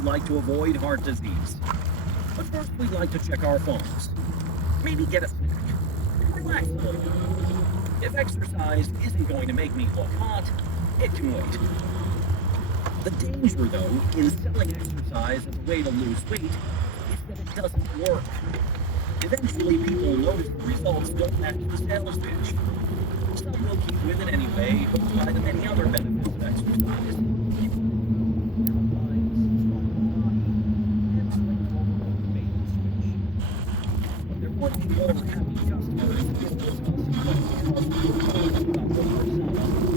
we'd like to avoid heart disease. But first, we'd like to check our phones. Maybe get a snack. Relax a little. If exercise isn't going to make me look hot, it can wait. The danger, though, in selling exercise as a way to lose weight is that it doesn't work. Eventually, people notice the results don't match the sales pitch. Some will keep with it anyway, hooked by the many other benefits of exercise. There would be more happy customers if discussing what causes about what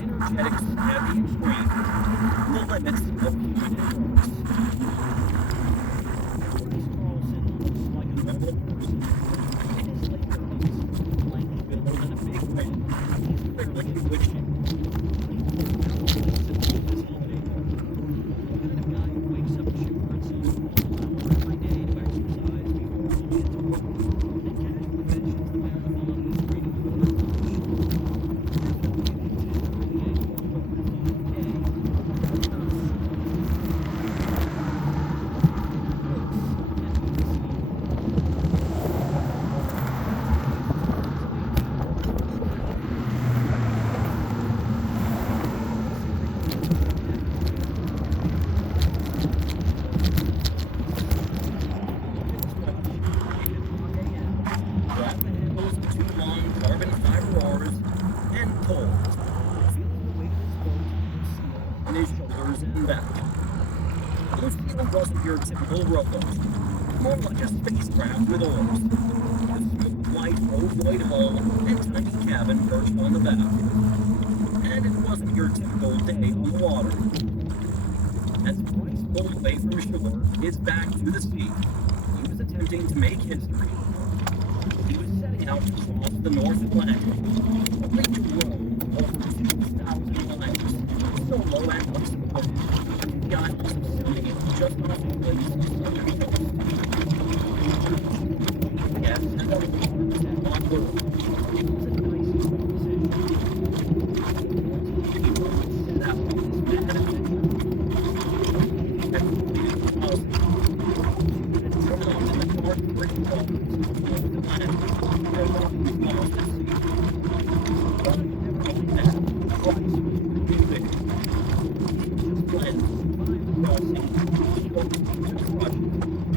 energetics have the extreme, the limits of human endurance. Bryce Carlson looks like a normal person. In his late 30s, lanky build and a big grin, he's clearly in good shape. On his shoulders and back. Lucille wasn't your typical rowboat, more like a spacecraft with oars. The smooth white ovoid hull and tiny cabin perched on the back. And it wasn't your typical day on the water. As Bryce pulled away from shore, his back to the sea, he was attempting to make history. He was setting out to cross the North Atlantic, a major road over 2,000 miles. Solo and unsupported, the islands of Sicily just off the place of southern coast. Yes, and other farms and on world. It was a nice decision. He set out on his mad adventure. He had completed the house and drawn in the dark brick walls of the Atlantic, where life was lost at sea. But never only that, Bryce was pretty big. When survived the crossing, he hoped to crush it.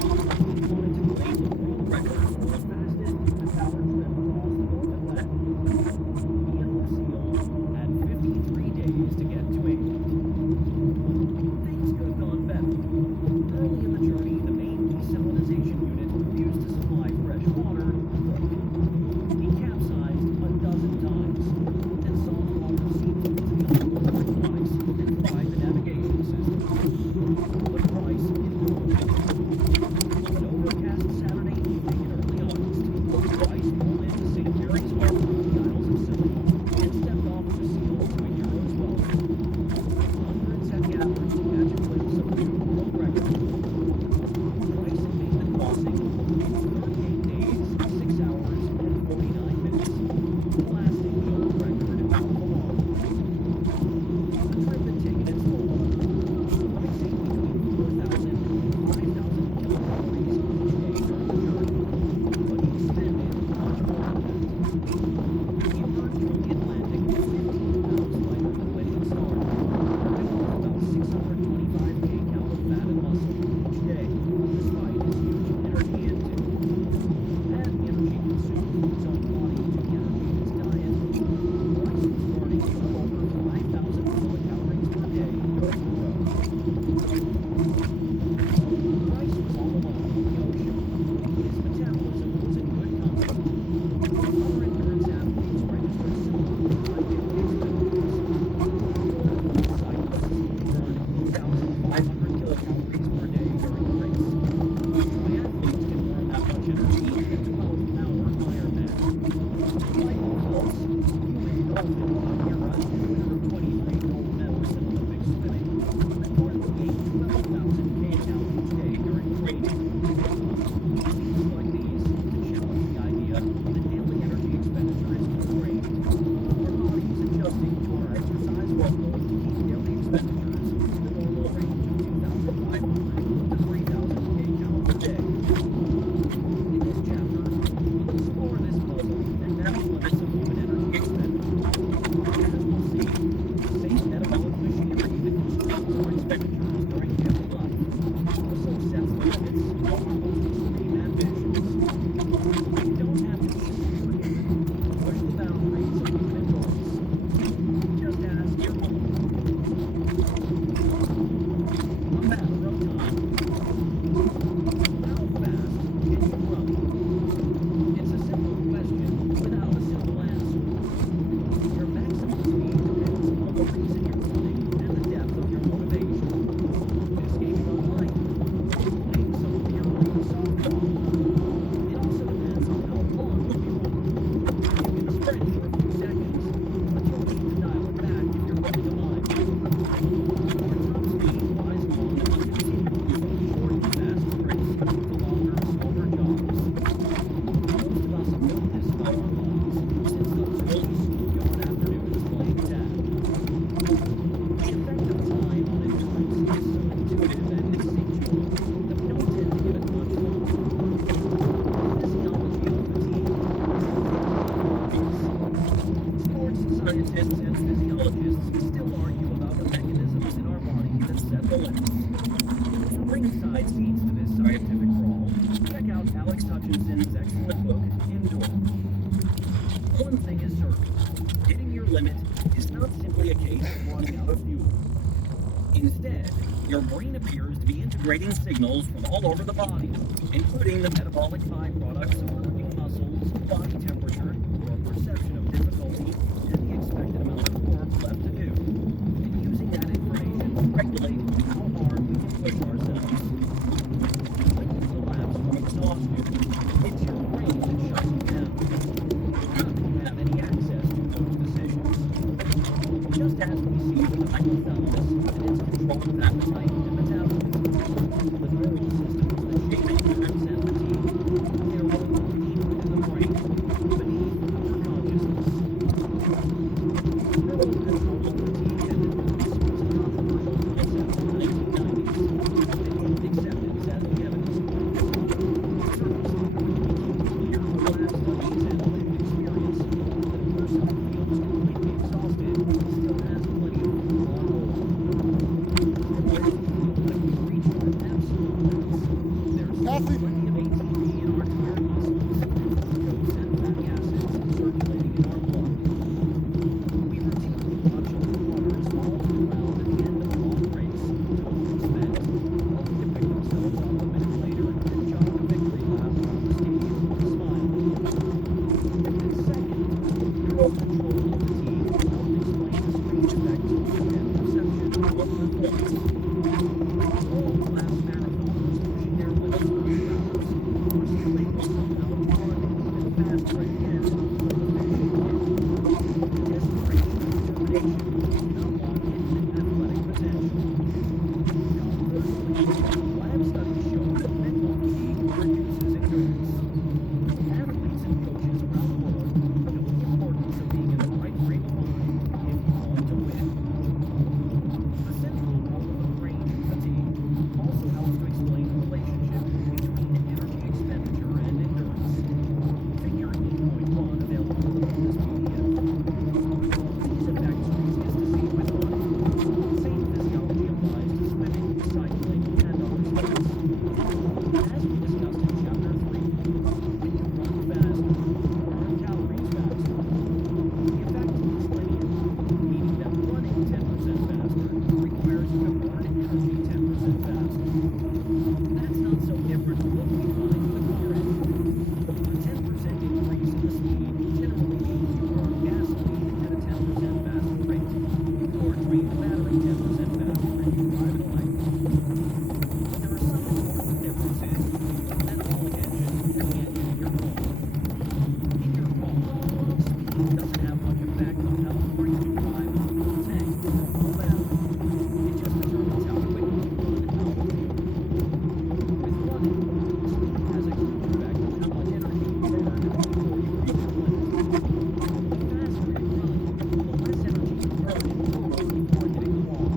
He wanted to break the world record for the fastest human-powered trip across the North Atlantic. He and Lucille had 53 days to get to England. Things could have gone better. Early in the journey, the main desalinization unit refused to supply fresh water. He capsized side seats to this scientific crawl, check out Alex Hutchinson's excellent book, Endure. One thing is certain, hitting your limit is not simply a case of running out of fuel. Instead, your brain appears to be integrating signals from all over the body, including the metabolic byproducts of working muscles, body temperature, your perception of difficulty, and the expected amount of work left to do, and using that information to regulate how hard we can push ourselves. When you collapse from exhaustion, it's your brain that shuts you down. Not that you have any access to those decisions. Just as we see with the hypothalamus and its control of appetite and metabolism, the neural systems that shape endurance and fatigue, they're all contained within the brain, beneath our consciousness. Neural control of fatigue and endurance was a controversial concept in the 1990s, and gained acceptance as the evidence points. Circumstances clear from lab studies and lived experience that a person who feels completely exhausted still has plenty of fuel on board. And when we feel like we've reached our absolute limits, there's still plenty of ATP in our tired muscles and glucose and fatty acids circulating in our blood. We routinely watch underwaters fall to the ground at the end of a long race, totally spent, only to pick themselves up a minute later and jog a victory lap around the stadium with a smile. And second, neural control of fatigue can help explain the strange effects of and perception of performance. World-class marathoners pushing their limits for 2 hours are still able somehow to run even faster at the end of the finishing line. Desperation and determination can unlock hidden athletic potential. Conversely, lab studies show that mental fatigue reduces endurance. Athletes and coaches around the world know the importance of being in the right frame of mind if you want to win. The central role of the brain in fatigue also helps to explain the relationship between energy expenditure and endurance. Figure 8.1 available in the bonus PDF. These effects are easiest to see with running. The same physiology applies to swimming, cycling, and other sports. As we discussed in Chapter 3, when you run fast, you burn calories faster. The effect is linear, meaning that running 10% faster requires you to burn energy 10% faster. That's not so different from what we find with a car engine. A 10% increase in the speed generally means you burn gasoline at a 10% faster rate, or drain the battery 10% faster than you drive it away. But there are some important differences between the metabolic engine and the engine in your car. In your car, speed doesn't have much effect on how far you can drive on a full tank or a full battery. It just determines how quickly you run out of fuel. With running, speed has a huge effect on how much energy you burn before you reach your limit. The faster you run, the less energy you burn in total before hitting the wall.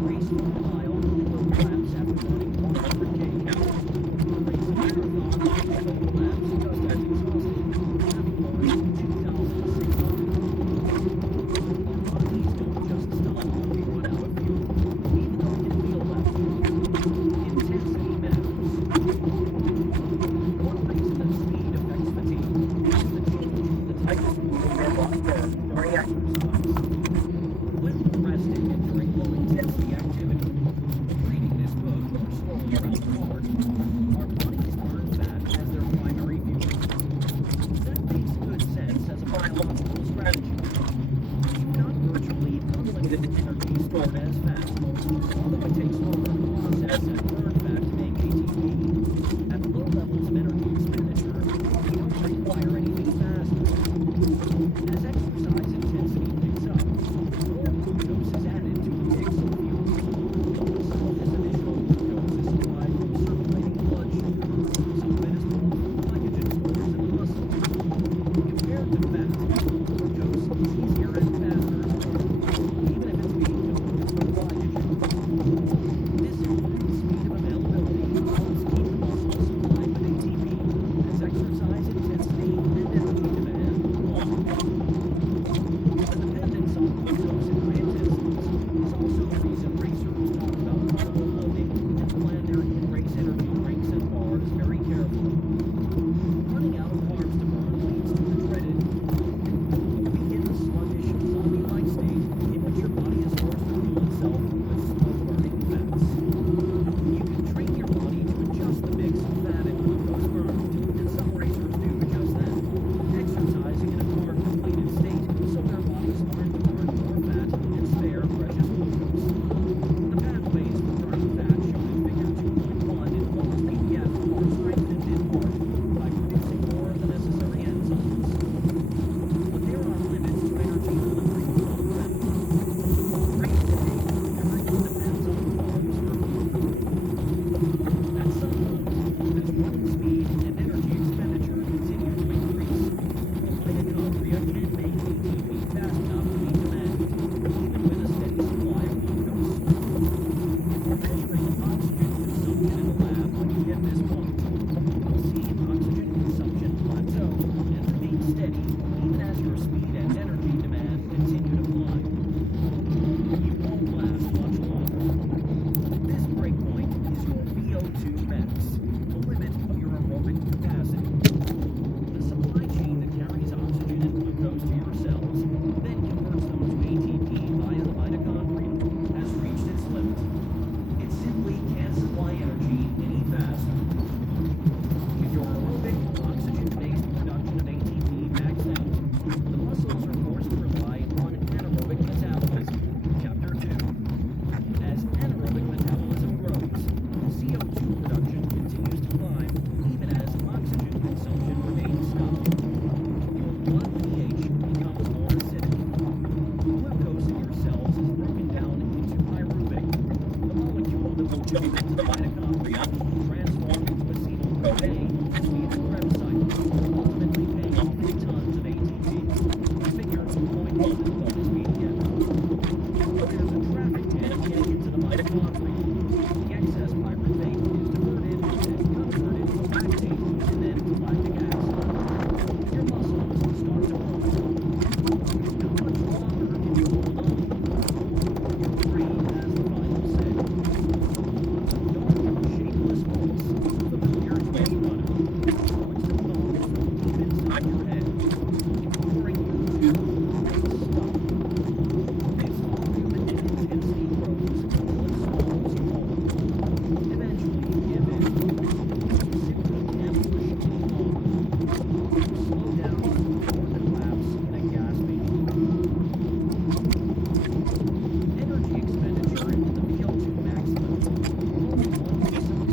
Race for a mile, 12 laps after running 100K count. Race a marathon, 12 laps just as exhausted, having burned 2,600. Our bodies don't just stop when we run out of fuel, even though we can feel that fuel. Intensity matters. One reason that speed affects fatigue is the change in the type of fuel our body burns during exercise. When we're resting and during low-intensity activity, reading this book or strolling around the park, our bodies burn fat as their primary fuel. That makes good sense as a biological strategy. We've got virtually unlimited energy stored as fat, although it takes longer to process and burn fat to make ATP. At low levels of energy expenditure, we don't require anything faster. As exercise intensity picks up, more glucose is added to the mix of fuel. Some of this additional glucose is supplied from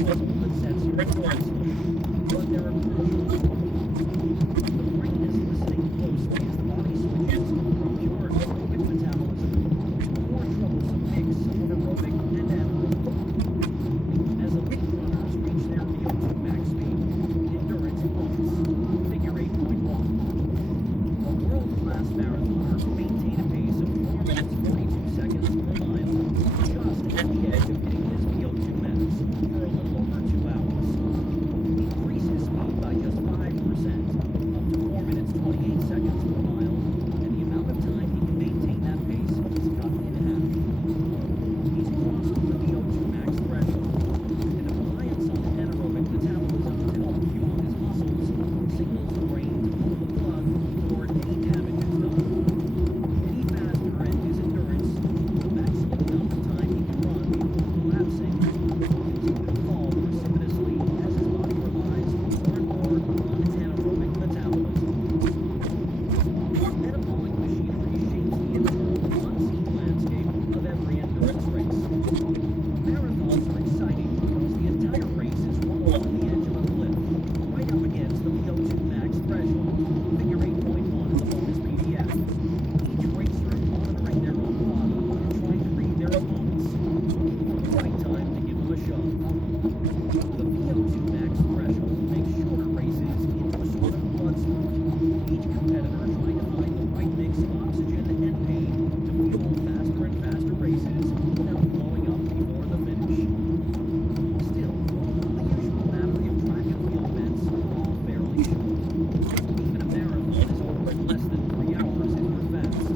chemical that sets your endurance limit, but there are crucial. The brain is listening closely as the body switches from pure aerobic metabolism to a more troublesome mix of aerobic and anaerobic. As elite runners reach their VO2 max speed, endurance plummets. Figure 8.1. A world-class marathoner can maintain a pace of 4 minutes 42 seconds per mile, just at the edge of hitting his VO2 max for a little over 2 hours. Increase his speed by just 5%, up to 4 minutes 28 seconds per mile, and the amount of time he can maintain that pace is cut in half. He's crossed the VO2 max threshold, and a reliance on anaerobic metabolism to help fuel his muscles signals the brain to pump the blood before any damage is done. Any faster in his endurance, the maximum amount of time he can run before collapsing, he would fall precipitously as his body relies more and more on its anaerobic metabolism. Our metabolic machinery shapes the internal, unseen landscape of every endurance race. Marathons are exciting because the entire race is rolled on the edge of a cliff, right up against the VO2 max threshold. Figure 8.1 in the bonus PDF. Each racer is monitoring their own body and trying to read their opponents, looking for the right time to give them a shove. The VO2 max threshold makes shorter races into a sort of bloodsport, each competitor trying to find the right mix of oxygen and pain to fuel faster and faster races without blowing up before the finish. Still, the usual battery of track and field events are all fairly short. Even a marathon is over in less than 3 hours if you're fast.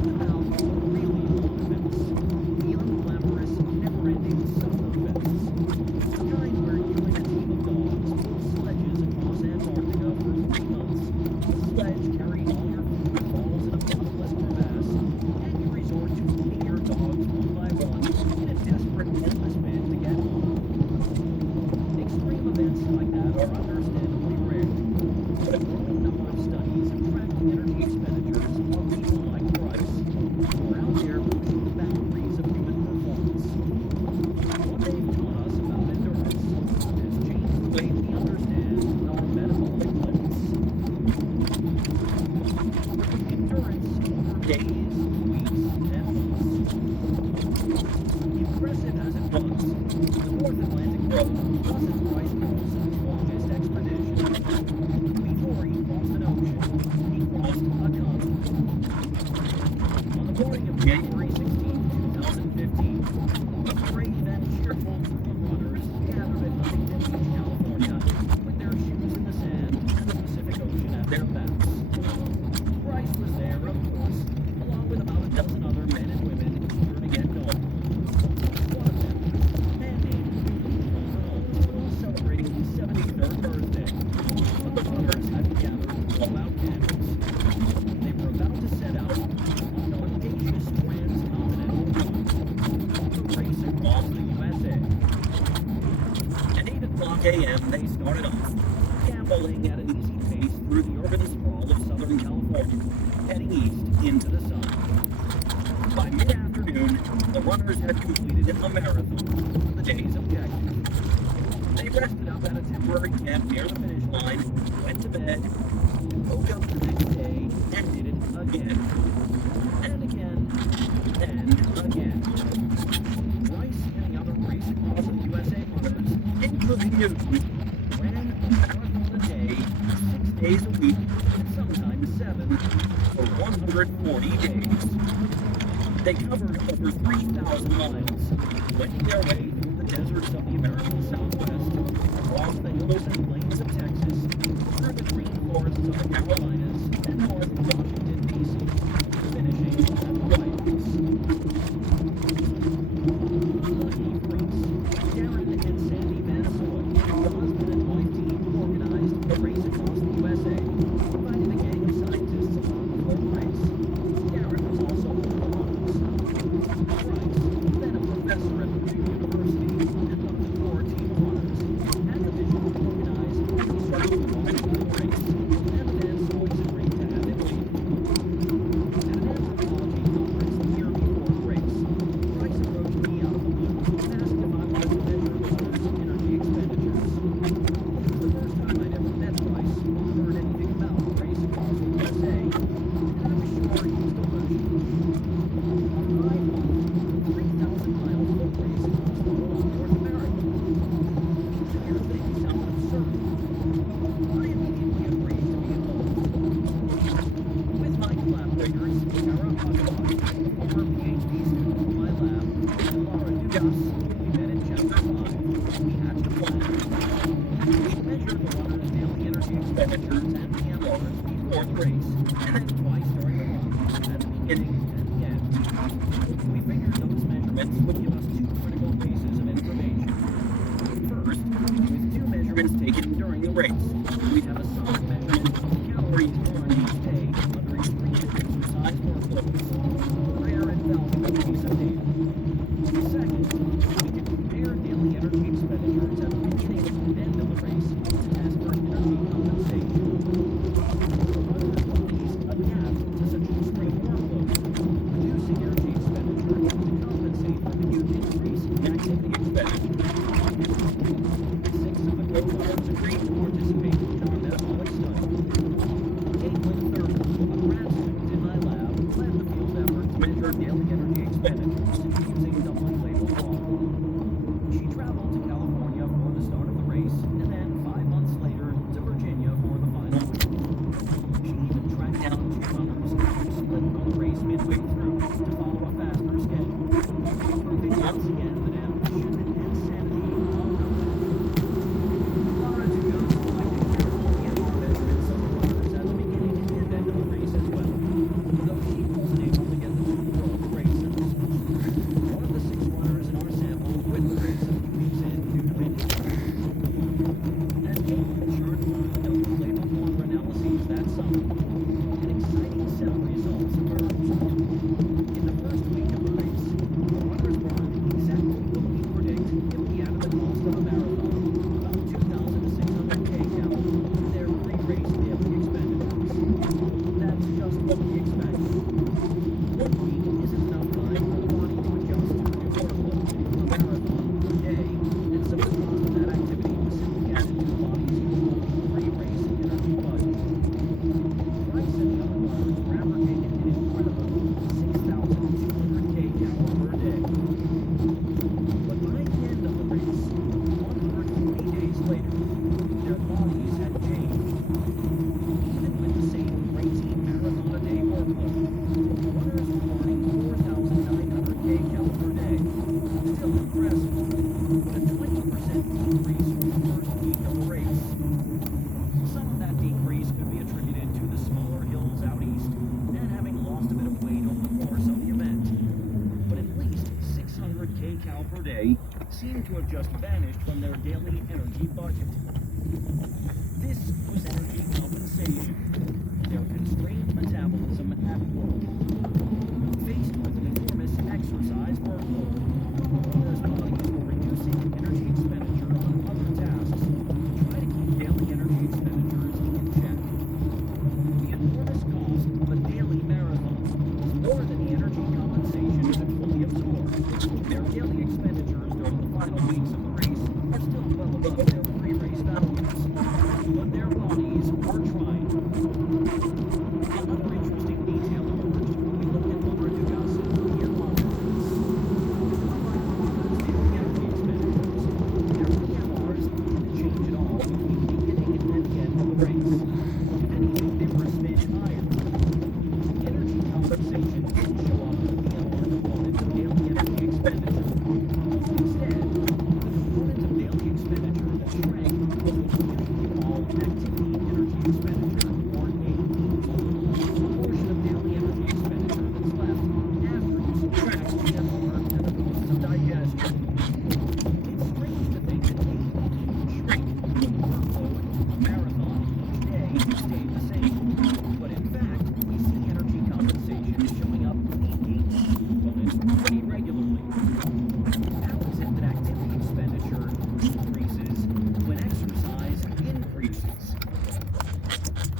What about the really long events? The unglamorous, never-ending summer events. The kind where you and a team of dogs pull sledges across Antarctica for 3 months. The sledge carrying all your food falls in a bottomless crevasse, and you resort to eating your dogs one by one in a desperate, endless bid to get home. Extreme events like that are understandably rare, but a growing number of studies have tracked the energy expenditures of people like Bryce, who are out there pushing the boundaries of human performance. What they've taught us about endurance has changed the way we understand our metabolic limits. Endurance over days, weeks, and months. Impressive as it was, the North Atlantic Road wasn't Bryce Carlson's longest expedition. Before he crossed an ocean, he crossed a continent. On the morning of January 16, 2015, a brave and cheerful group of runners gathered at Huntington Beach, California, with their shoes in the sand and the Pacific Ocean at their backs. Bryce was there, of course, along with about a dozen other men and women eager to get going. One of them, a man named Ronald, was celebrating his 73rd birthday, but the runners hadn't gathered to blow out candles. They were about to set out on an audacious transcontinental run, the race across the USA. At 8 o'clock a.m., they started off, gamboling at an easy pace through the urban sprawl of Southern California, heading east into the sun. By mid-afternoon, the runners had completed a marathon, the day's objective. They rested up at a temporary camp near the finish line, went to bed, and woke up the next day and did it again. And again, and again. Bryce and the other race across the USA runners, including you, ran a marathon a day, 6 days a week, and sometimes 7, for 140 days. They covered over 3,000 miles, wending their way through the deserts of the American Southwest, across the hills and plains of Texas, through the green forests of the Carolinas, and north of Washington, D.C., finishing at the White House. Lucky for us, Darren and Sandy Vanasoy, the husband and wife team who organized the race across the USA, invited a gang of scientists along for the race. Darren was also one of the runners. Bryce, then a professor at Purdue University and one of the core team runners, had the vision to organize race, and then twice during the run, at the beginning and the end. We figured those measurements would give us two critical pieces of information. First, with two measurements taken during the race, we'd have a solid measurement of calories burned each day under extreme exercise workloads. Rare and valuable piece of data. Second, we could compare daily energy expenditures at the beginning and end of the race to test for energy compensation. Runners' bodies adapt to such extreme workloads, reducing energy expenditure to compensate for the huge increase in activity expenditure. 6 of the co-runners agreed to participate in our metabolic study. Caitlin Thurber, a grad student in my lab, led the field effort to measure daily energy expenditures using doubly labeled water. She traveled to California for the start of the race, and then 5 months later to Virginia for the final week. She even tracked down 2 runners who split on the race midway through to follow a faster schedule, proving once again that ambition and sanity are relative. Laura Dugas collected careful EMR measurements of the runners at the beginning and end of the race as well, though she wasn't able to get the full row of races. One of the 6 runners in our sample quit the race a few weeks in due to injury. As Caitlin shared through double labeled water analyses that summer, an exciting set of results emerged. In the first week of the race, the runners burned exactly what we predict if we added the cost of a marathon, about 2,600 kcal, to their pre-race daily expenditures. That's just what we expect. 1 week isn't enough time for the body to adjust to a new workload, a marathon per day, and so the cost of that activity was simply added to the body's usual pre-race energy budget. Price and the other runners were averaging an incredible 6,200 kcal per day. But by the end of the race, 120 days later, their bodies had changed. Even with the same crazy marathon-a-day workload, runners were burning 4,900 kcal per day. Still impressive, but a 20% decrease from the first week of the race. Some of that decrease could be attributed to the smaller hills out east and having lost a bit of weight over the course of the event. But at least 600 kcal per day seemed to have just vanished from their daily energy budget. This was energy compensation, their constrained metabolism at work. Faced with an enormous exercise workload, runners' bodies were reducing energy expenditure on other tasks to try to keep daily energy expenditures in check. The enormous cost of a daily marathon was more than the energy compensation could fully absorb. Their daily expenditures during the final weeks of the race are still well above their pre-race values, but their bodies were trying. Another interesting detail emerged when we looked at Laura Dugas' EMR measurements. Unlike runners' daily energy expenditures, their EMRs didn't change at all between the beginning and the end of the race. If anything, they were a smidge higher. Energy compensation didn't show up in the EMR component of daily energy expenditure. Instead, the component of daily expenditure that shrank was what we usually call activity energy expenditure, or AE. The portion of daily energy expenditure that's left after you subtract the EMR and the costs of digestion. It's strange to think that AE would shrink when the workload of a marathon each day stayed the same. But in fact, we see energy compensation showing up in the AE component pretty regularly. How is it that activity expenditure decreases when exercise increases?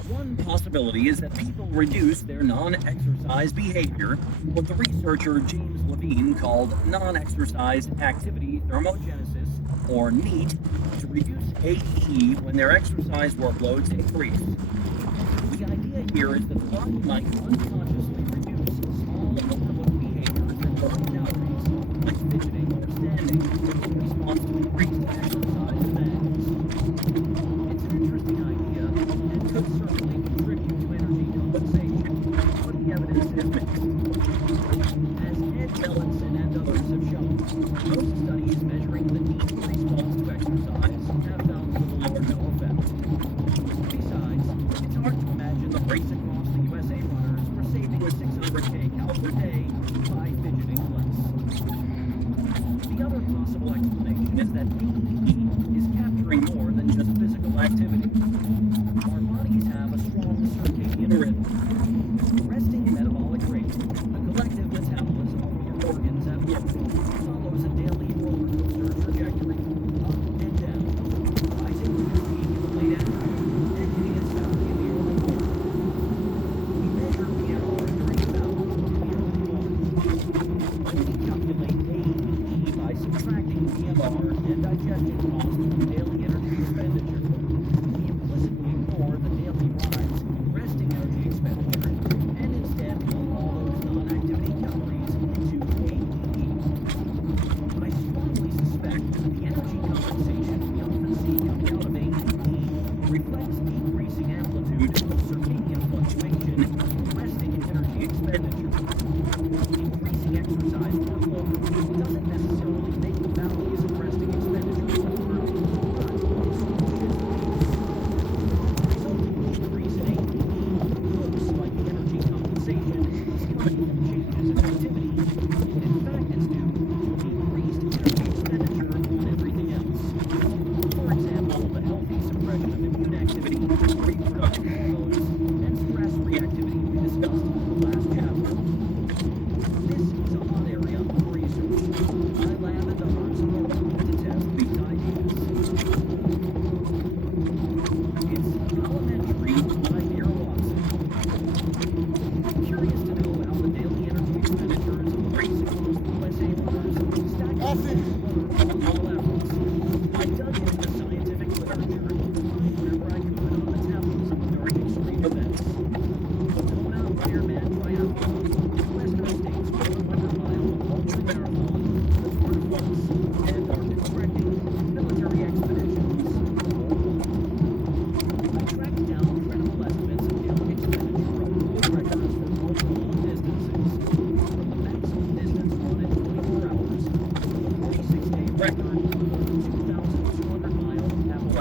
One possibility is that people reduce their non-exercise behavior, what the researcher James Levine called non-exercise activity thermogenesis, or NEAT, to reduce AE when their exercise workloads increase. The idea here is that the body might unconsciously reduce small overlooked behaviors that burn calories, like fidgeting or standing, in response to increased exercise demands. It's an interesting idea and could certainly contribute to energy compensation, but the evidence is mixed. As Ed Mellinson and others have shown, most studies measuring the need response to exercise have found little or no effect. Besides, it's hard to imagine the race across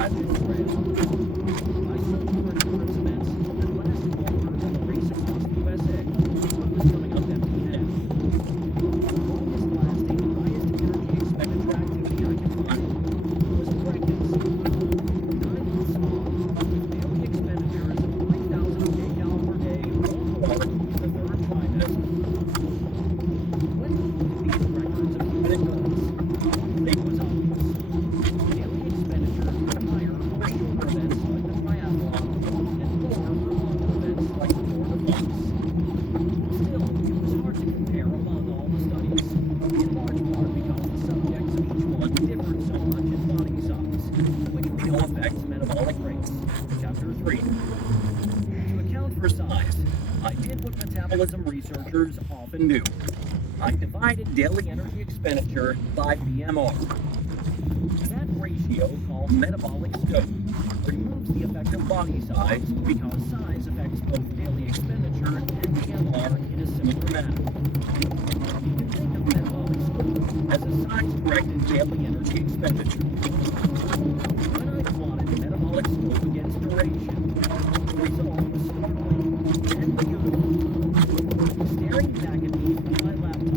Advent Trail. I studied for endurance events that last longer than the race across the USA, what was coming up empty handed. The longest lasting, highest energy expenditure activity I could find was pregnancy. 9 months long, with daily expenditures of 3,000 kcal per day or more in the third trimester. When looking at these records of human endurance, one thing was obvious. Daily expenditures were higher for shorter events like the triathlon and lower for longer events like the Tour de France. Still, it was hard to compare among all the studies, in large part because the subjects of each one differed so much in body size, which we know affects metabolic rates. Chapter 3. To account for size, I did what metabolism researchers often do. I divided daily energy expenditure by BMR. That ratio, called metabolic scope, removes the effect of body size because size affects both daily expenditure and BMR in a similar manner. You can think of metabolic scope as a size-corrected daily energy expenditure. When I plotted metabolic scope against duration, the result was startling and beautiful. Staring back at me from my laptop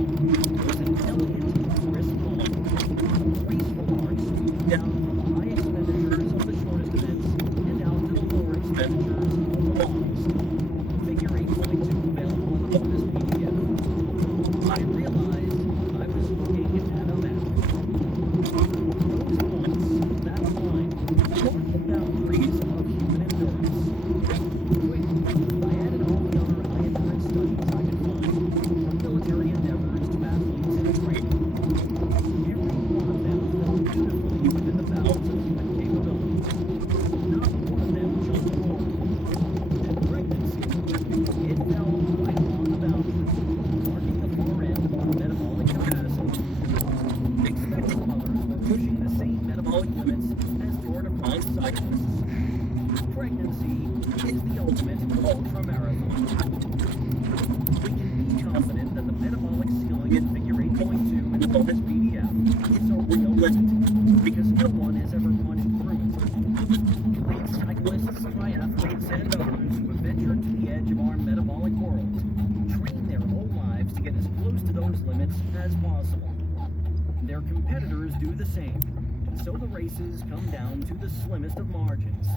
was an elegant, crisp line. Graceful arcs sweeping down from the high expenditures of the shortest events and down to the lower expenditures of the longest. Figure 8.2 available in the bonus PDF. I realized I was looking at a map. Those points, that line, mark the boundaries of human endurance. Quick, I added all the other high endurance studies I could find, from military endeavors to athletes in training. Every one of them fell beautifully within the bounds of human capability. Not one of them jumped forward. And pregnancy, it fell right on the boundary, marking the far end of our metabolic capacity. Expecting mothers were pushing the same metabolic limits as Tour de France cyclists. Pregnancy is the ultimate ultra-marathon. We can be confident that the metabolic ceiling in figure 8.2 in the bonus PDF is a real limit, because no one has ever punched through it. Elite cyclists, triathletes, and others who have ventured to the edge of our metabolic world train their whole lives to get as close to those limits as possible. Their competitors do the same, and so the races come down to the slimmest of margins.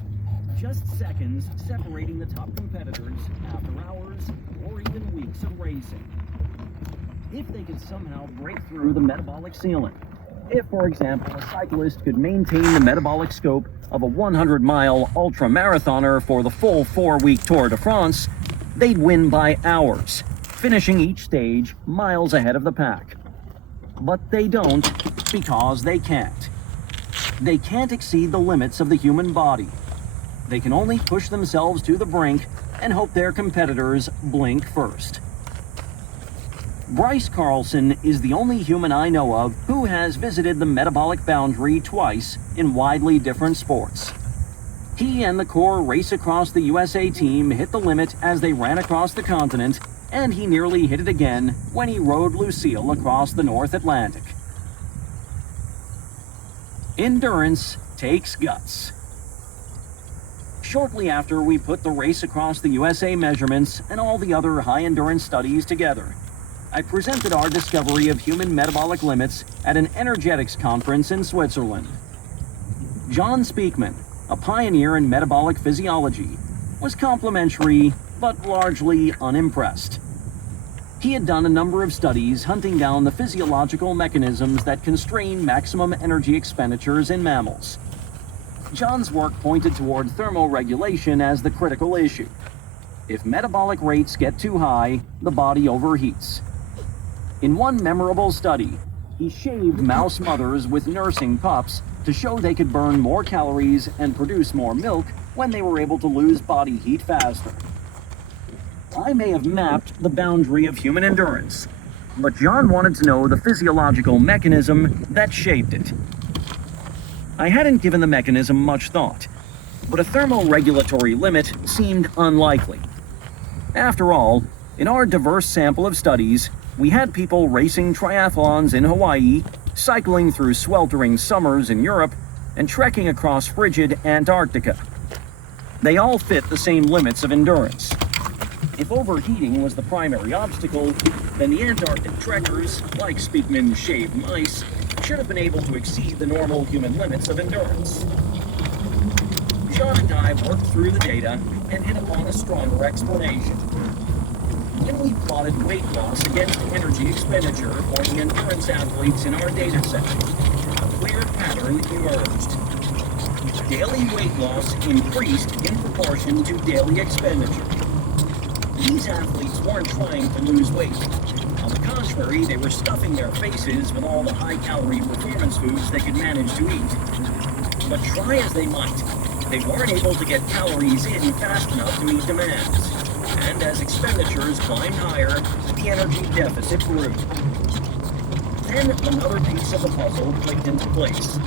Just seconds separating the top competitors after hours or even weeks of racing. If they could somehow break through the metabolic ceiling, if, for example, a cyclist could maintain the metabolic scope of a 100-mile ultra-marathoner for the full 4-week Tour de France, they'd win by hours, finishing each stage miles ahead of the pack. But they don't, because they can't. They can't exceed the limits of the human body. They can only push themselves to the brink and hope their competitors blink first. Bryce Carlson is the only human I know of who has visited the metabolic boundary twice in widely different sports. He and the core Race Across the USA team hit the limit as they ran across the continent, and he nearly hit it again when he rode Lucille across the North Atlantic. Endurance takes guts. Shortly after we put the Race Across the USA measurements and all the other high-endurance studies together, I presented our discovery of human metabolic limits at an energetics conference in Switzerland. John Speakman, a pioneer in metabolic physiology, was complimentary but largely unimpressed. He had done a number of studies hunting down the physiological mechanisms that constrain maximum energy expenditures in mammals. John's work pointed toward thermoregulation as the critical issue. If metabolic rates get too high, the body overheats. In one memorable study, he shaved mouse mothers with nursing pups to show they could burn more calories and produce more milk when they were able to lose body heat faster. I may have mapped the boundary of human endurance, but John wanted to know the physiological mechanism that shaped it. I hadn't given the mechanism much thought, but a thermoregulatory limit seemed unlikely. After all, in our diverse sample of studies, we had people racing triathlons in Hawaii, cycling through sweltering summers in Europe, and trekking across frigid Antarctica. They all fit the same limits of endurance. If overheating was the primary obstacle, then the Antarctic trekkers, like Speakman's shaved mice, should have been able to exceed the normal human limits of endurance. Sean and I worked through the data and hit upon a stronger explanation. When we plotted weight loss against energy expenditure for the endurance athletes in our data set, a clear pattern emerged. Daily weight loss increased in proportion to daily expenditure. These athletes weren't trying to lose weight. On the contrary, they were stuffing their faces with all the high-calorie performance foods they could manage to eat. But try as they might, they weren't able to get calories in fast enough to meet demands. And as expenditures climbed higher, the energy deficit grew. Then another piece of the puzzle clicked into place.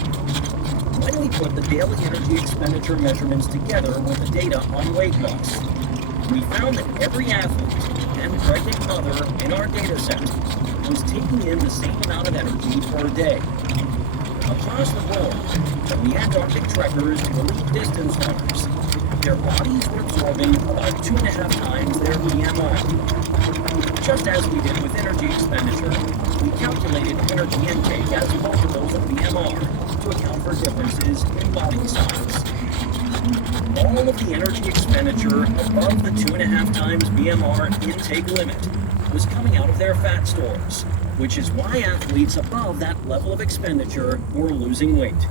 When we put the daily energy expenditure measurements together with the data on weight loss, we found that every athlete and pregnant mother in our data set was taking in the same amount of energy per day. Across the board, from the Antarctic trekkers to elite distance runners, their bodies were absorbing about 2.5 times their BMR. Just as we did with energy expenditure, we calculated energy intake as multiples of BMR to account for differences in body size. All of the energy expenditure above the 2.5 times BMR intake limit was coming out of their fat stores, which is why athletes above that level of expenditure were losing weight.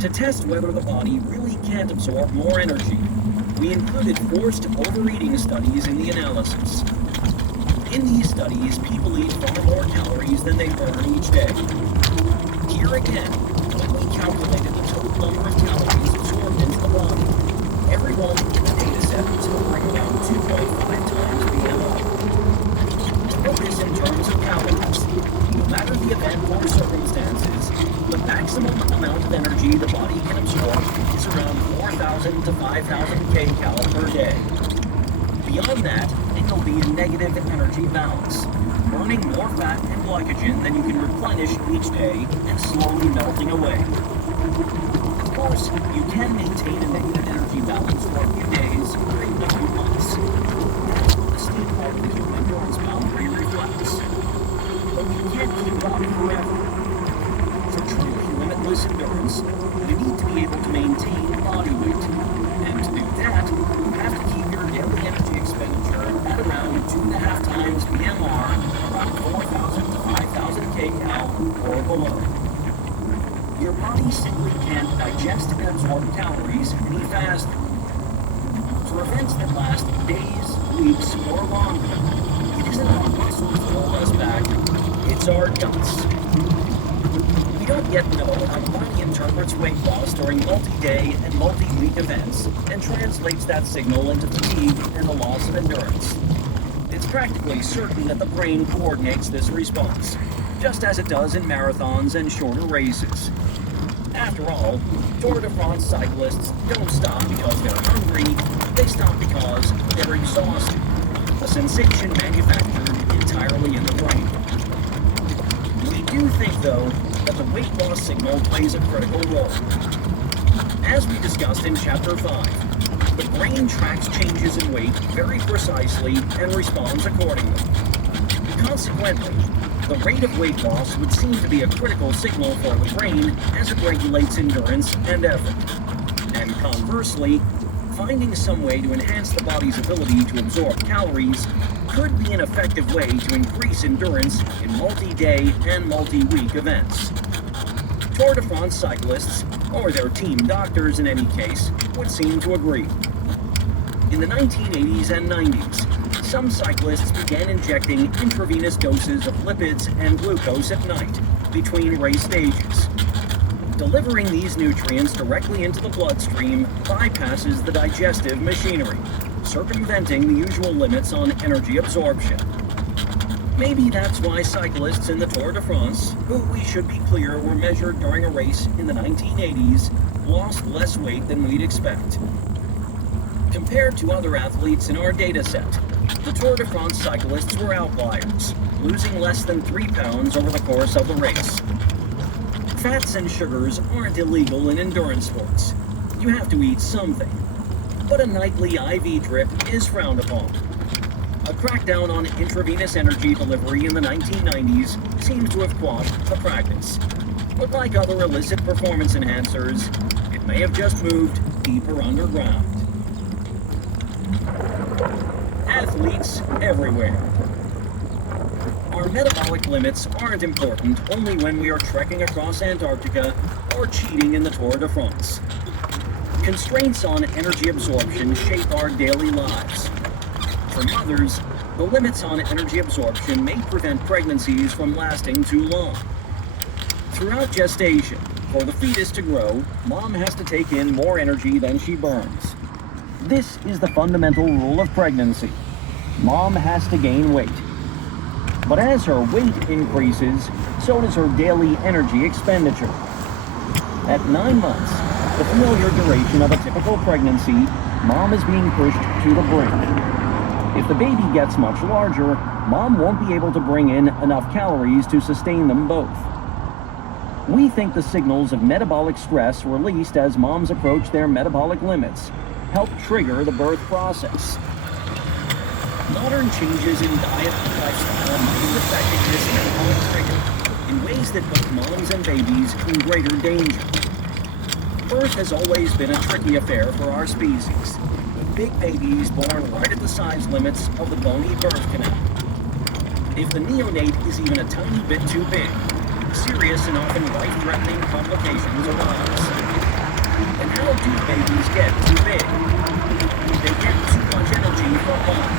To test whether the body really can't absorb more energy, we included forced overeating studies in the analysis. In these studies, people eat far more calories than they burn each day. Here again, when we calculated the total number of calories absorbed into the body, everyone in the data set was hovering around 2.5 times BMR. To put this in terms of calories, no matter the event or circumstances, the maximum amount of energy the body can absorb is around 4,000 to 5,000 kcal per day. Beyond that, it'll be a negative energy balance, burning more fat and glycogen than you can replenish each day and slowly melting away. Of course, you can maintain a negative energy balance for a few days or even a few months. That's what the steep part of the human endurance boundary reflects. But you can't keep up forever. For truly limitless endurance, you need to be able to maintain body weight. And to do that, you have to keep your daily energy expenditure at around 2.5 times BMR, around 4,000 to 5,000 kcal or below. Your body simply can't digest and absorb calories any faster. For events that last days, weeks, or longer, it isn't our muscles that hold us back, it's our guts. We don't yet know how the body interprets weight loss during multi-day and multi-week events and translates that signal into fatigue and the loss of endurance. It's practically certain that the brain coordinates this response, just as it does in marathons and shorter races. After all, Tour de France cyclists don't stop because they're hungry, they stop because they're exhausted, a sensation manufactured entirely in the brain. We do think, though, that the weight loss signal plays a critical role. As we discussed in Chapter 5, the brain tracks changes in weight very precisely and responds accordingly. Consequently, the rate of weight loss would seem to be a critical signal for the brain as it regulates endurance and effort. And conversely, finding some way to enhance the body's ability to absorb calories could be an effective way to increase endurance in multi-day and multi-week events. Tour de France cyclists, or their team doctors in any case, would seem to agree. In the 1980s and 90s, some cyclists began injecting intravenous doses of lipids and glucose at night between race stages. Delivering these nutrients directly into the bloodstream bypasses the digestive machinery, circumventing the usual limits on energy absorption. Maybe that's why cyclists in the Tour de France, who we should be clear were measured during a race in the 1980s, lost less weight than we'd expect. Compared to other athletes in our data set, the Tour de France cyclists were outliers, losing less than 3 pounds over the course of the race. Fats and sugars aren't illegal in endurance sports. You have to eat something. But a nightly IV drip is frowned upon. A crackdown on intravenous energy delivery in the 1990s seems to have quashed the practice. But like other illicit performance enhancers, it may have just moved deeper underground. Athletes everywhere. Our metabolic limits aren't important only when we are trekking across Antarctica or cheating in the Tour de France. Constraints on energy absorption shape our daily lives. For mothers, the limits on energy absorption may prevent pregnancies from lasting too long. Throughout gestation, for the fetus to grow, mom has to take in more energy than she burns. This is the fundamental rule of pregnancy. Mom has to gain weight. But as her weight increases, so does her daily energy expenditure. At 9 months, the familiar duration of a typical pregnancy, mom is being pushed to the brink. If the baby gets much larger, mom won't be able to bring in enough calories to sustain them both. We think the signals of metabolic stress released as moms approach their metabolic limits help trigger the birth process. Modern changes in diet and lifestyle might be affecting this metabolic trigger in ways that put moms and babies in greater danger. Birth has always been a tricky affair for our species, with big babies born right at the size limits of the bony birth canal. If the neonate is even a tiny bit too big, serious and often life-threatening complications arise. And how do babies get too big? They get too much energy from mom,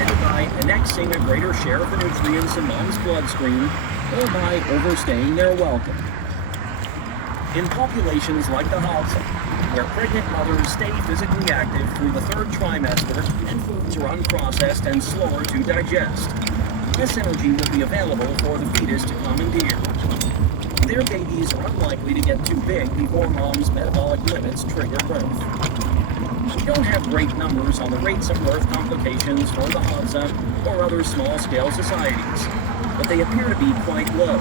either by annexing a greater share of the nutrients in mom's bloodstream or by overstaying their welcome. In populations like the Hadza, where pregnant mothers stay physically active through the third trimester and foods are unprocessed and slower to digest, this energy will be available for the fetus to commandeer. Their babies are unlikely to get too big before mom's metabolic limits trigger birth. We don't have great numbers on the rates of birth complications for the Hadza or other small-scale societies, but they appear to be quite low.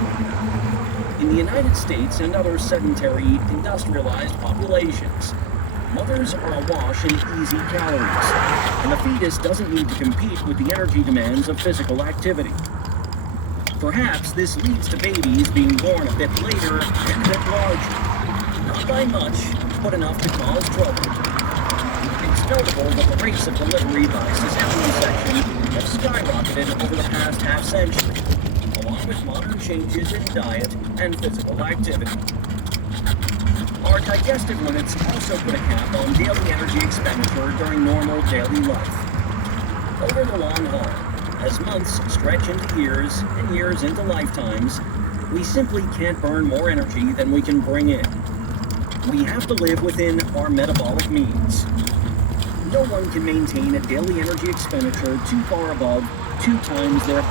In the United States and other sedentary, industrialized populations, mothers are awash in easy calories, and the fetus doesn't need to compete with the energy demands of physical activity. Perhaps this leads to babies being born a bit later and a bit larger. Not by much, but enough to cause trouble. It's notable that the rates of delivery by cesarean section have skyrocketed over the past half-century, along with modern changes in diet and physical activity. Our digestive limits also put a cap on daily energy expenditure during normal daily life. Over the long haul, as months stretch into years and years into lifetimes, we simply can't burn more energy than we can bring in. We have to live within our metabolic means. No one can maintain a daily energy expenditure too far above 2 times their...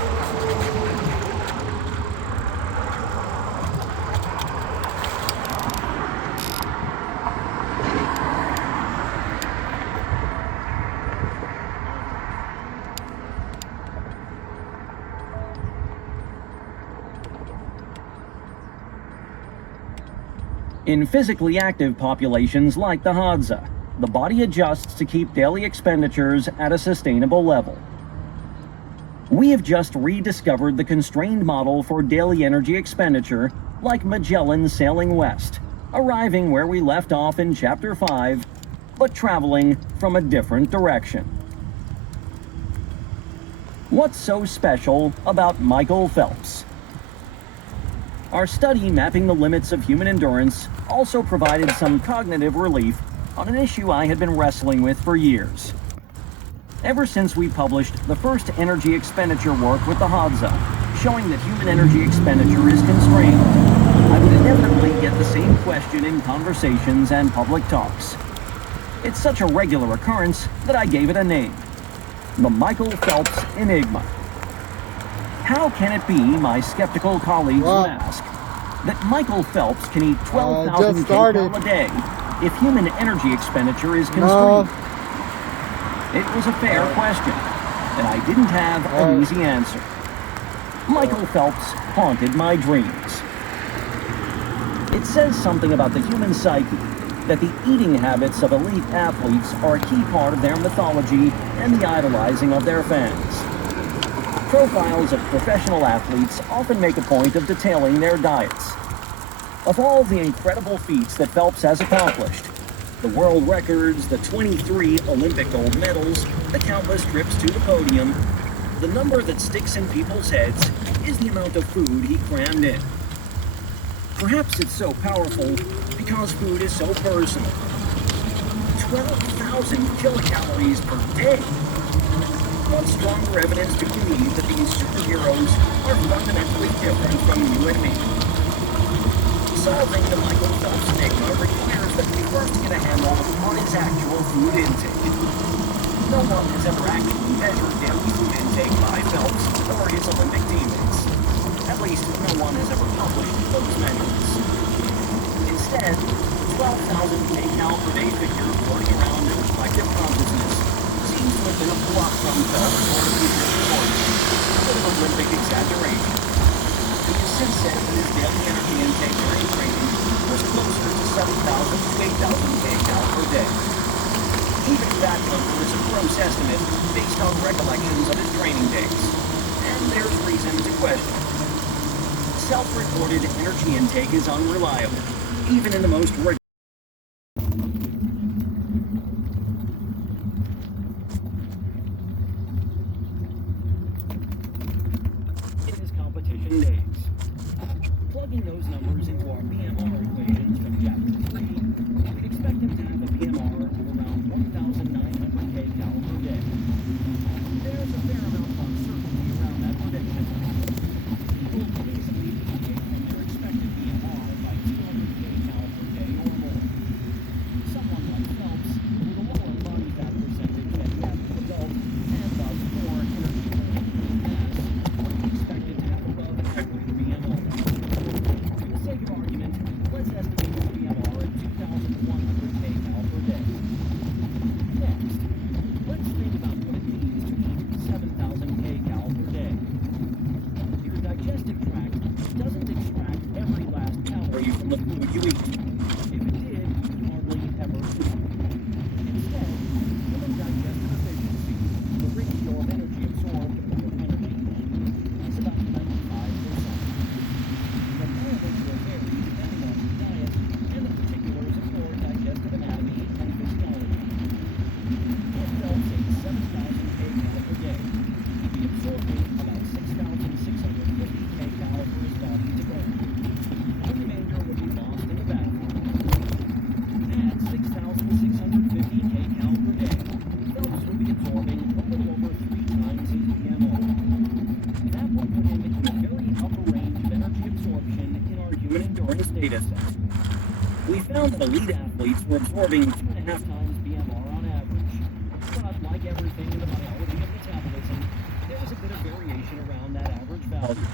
In physically active populations like the Hadza, the body adjusts to keep daily expenditures at a sustainable level. We have just rediscovered the constrained model for daily energy expenditure, like Magellan sailing west, arriving where we left off in Chapter 5, but traveling from a different direction. What's so special about Michael Phelps? Our study mapping the limits of human endurance also provided some cognitive relief on an issue I had been wrestling with for years. Ever since we published the first energy expenditure work with the Hadza, showing that human energy expenditure is constrained, I would inevitably get the same question in conversations and public talks. It's such a regular occurrence that I gave it a name: the Michael Phelps Enigma. How can it be, my skeptical colleagues would ask, that Michael Phelps can eat 12,000 kcal a day if human energy expenditure is constrained? It was a fair question, and I didn't have an easy answer. Michael Phelps haunted my dreams. It says something about the human psyche that the eating habits of elite athletes are a key part of their mythology and the idolizing of their fans. Profiles of professional athletes often make a point of detailing their diets. Of all the incredible feats that Phelps has accomplished, the world records, the 23 Olympic gold medals, the countless trips to the podium, the number that sticks in people's heads is the amount of food he crammed in. Perhaps it's so powerful because food is so personal. 12,000 kilocalories per day. What stronger evidence do we need that these superheroes are fundamentally different from you and me? Solving the Michael Phelps enigma requires that we first get a handle on his actual food intake. No one has ever actually measured daily food intake by Phelps or his Olympic teammates. At least, no one has ever published those measurements. Instead, 12,000 kcal per day figure floating around in collective consciousness seems to have been a plot from Phelps or the future reports, a bit of Olympic exaggeration. He has since said that his daily energy intake during training was closer to 7,000 to 8,000 kcal per day. Even that number is a gross estimate based on recollections of his training days, and there's reason to question it. Self-reported energy intake is unreliable, even in the most rigorous. In his competition days. Plugging those numbers into our BMR equations from chapter 3, we'd expect him to have a BMR of around 1,900 kcal per day. There's a fair amount of uncertainty around that prediction. People can easily deviate from their expected BMR by 200 kcal per day or more. Someone like Phelps, with a lower body fat percentage than the average adult, and thus more energy burning lean mass, would be expected to have above average BMR. For the sake of argument, let's estimate his BMR at 2,100 kcal per day. Next, let's think about what it means to eat 7,000 kcal per day. Your digestive tract doesn't extract every last calorie from the food you eat. If it did, you hardly ever would. Instead, human digestive efficiency, the ratio of energy absorbed over energy eaten, is about 95%. The parameters will vary depending on your diet and the particulars of your digestive anatomy and physiology. If Phelps ate 7,000 kcal per day, he'd be absorbing about 6,650 kcal for his body to burn. The remainder would be lost in the bathroom. At 6,650 kcal per day, Phelps would be absorbing a little over 3 times his BMR. That would put him in the very upper range of energy absorption in our human endurance data set. We found that elite athletes were absorbing 2.5 times BMR on average. But like everything in the biology of metabolism, there was a bit of variation around that average value.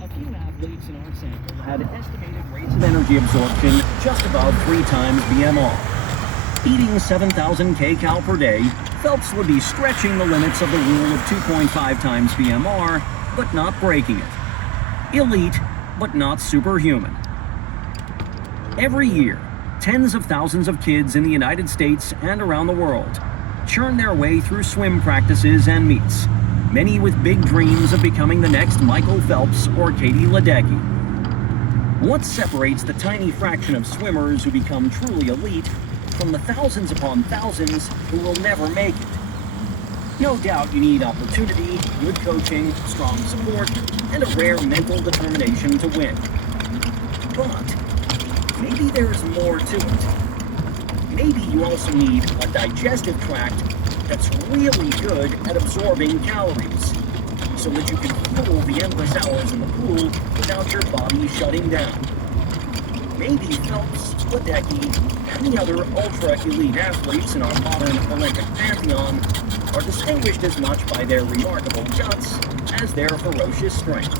A few athletes in our sample had estimated rates of energy absorption just above 3 times BMR. Eating 7,000 kcal per day, Phelps would be stretching the limits of the rule of 2.5 times BMR, but not breaking it. Elite, but not superhuman. Every year, tens of thousands of kids in the United States and around the world churn their way through swim practices and meets, many with big dreams of becoming the next Michael Phelps or Katie Ledecky. What separates the tiny fraction of swimmers who become truly elite from the thousands upon thousands who will never make it? No doubt you need opportunity, good coaching, strong support, and a rare mental determination to win. But maybe there's more to it. Maybe you also need a digestive tract that's really good at absorbing calories, so that you can fuel the endless hours in the pool without your body shutting down. Maybe Phelps, Ledecky, and the other ultra-elite athletes in our modern Olympic pantheon are distinguished as much by their remarkable guts as their ferocious strength.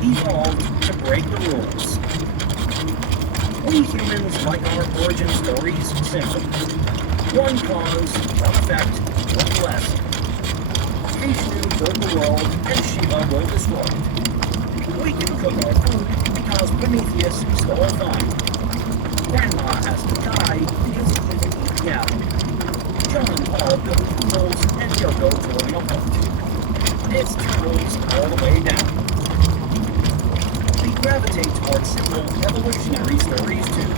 Evolved to break the rules. We humans like our origin stories simple. One cause, one effect, one lesson. Vishnu built the world, and Shiva will destroy it. We can cook our food because Prometheus stole fire. Grandma has to die because she didn't eat the apple. John and Paul built tools and Yoko touring a boat. It's tools all the way down. We gravitate towards simple evolutionary stories too.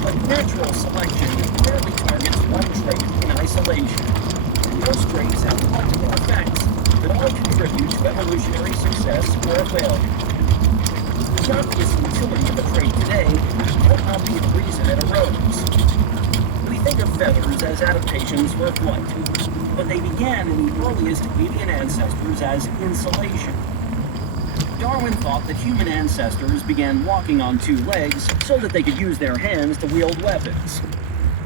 But natural selection rarely targets one trait in isolation. Most traits have multiple effects that all contribute to evolutionary success or failure. The obvious utility of a trait today might not be the reason it arose. We think of feathers as adaptations for flight, but they began in the earliest avian ancestors as insulation. Darwin thought that human ancestors began walking on two legs so that they could use their hands to wield weapons.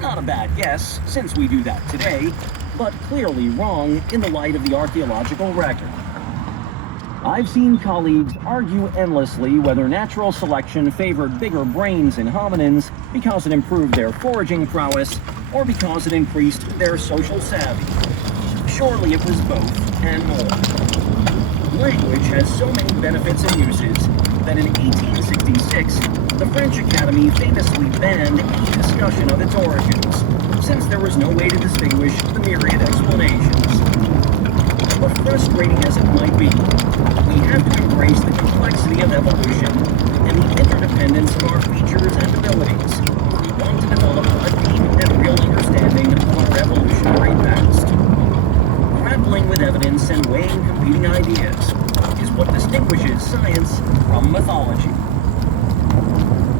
Not a bad guess, since we do that today, but clearly wrong in the light of the archaeological record. I've seen colleagues argue endlessly whether natural selection favored bigger brains in hominins because it improved their foraging prowess or because it increased their social savvy. Surely it was both and more. Language has so many benefits and uses that in 1866, the French Academy famously banned any discussion of its origins, since there was no way to distinguish the myriad explanations. But frustrating as it might be, we have to embrace the complexity of evolution and the interdependence of our features and abilities if we want to develop a deep and real understanding of our evolutionary past. Grappling with evidence and weighing competing ideas is what distinguishes science from mythology.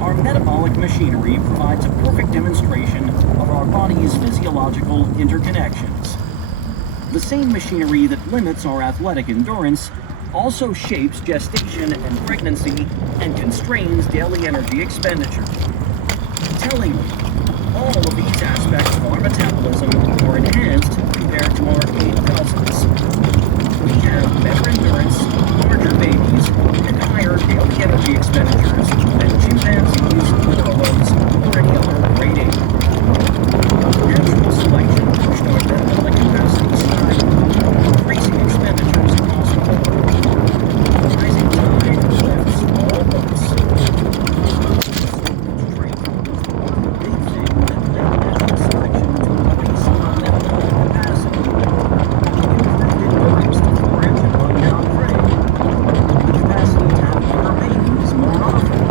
Our metabolic machinery provides a perfect demonstration of our body's physiological interconnections. The same machinery that limits our athletic endurance also shapes gestation and pregnancy and constrains daily energy expenditure. Tellingly, all of these aspects of our metabolism are enhanced compared to our ape cousins. We have better endurance, larger babies, and higher daily energy expenditures than chimpanzees, gorillas, or any other great ape. Natural selection pushed our metabolic capacities high, increasing expenditures across the board. Rising tide lifts all boats. Trait was one big thing that led natural selection to increase our metabolic capacity. Improved endurance to forage and run down prey. The capacity to have bigger babies more often.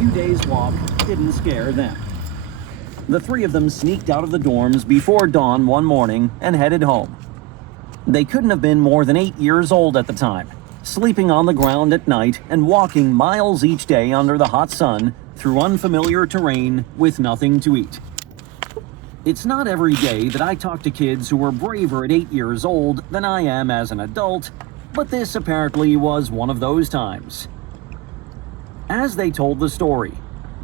few days' walk didn't scare them. The three of them sneaked out of the dorms before dawn one morning and headed home. They couldn't have been more than 8 years old at the time, sleeping on the ground at night and walking miles each day under the hot sun through unfamiliar terrain with nothing to eat. It's not every day that I talk to kids who are braver at 8 years old than I am as an adult, but this apparently was one of those times. As they told the story,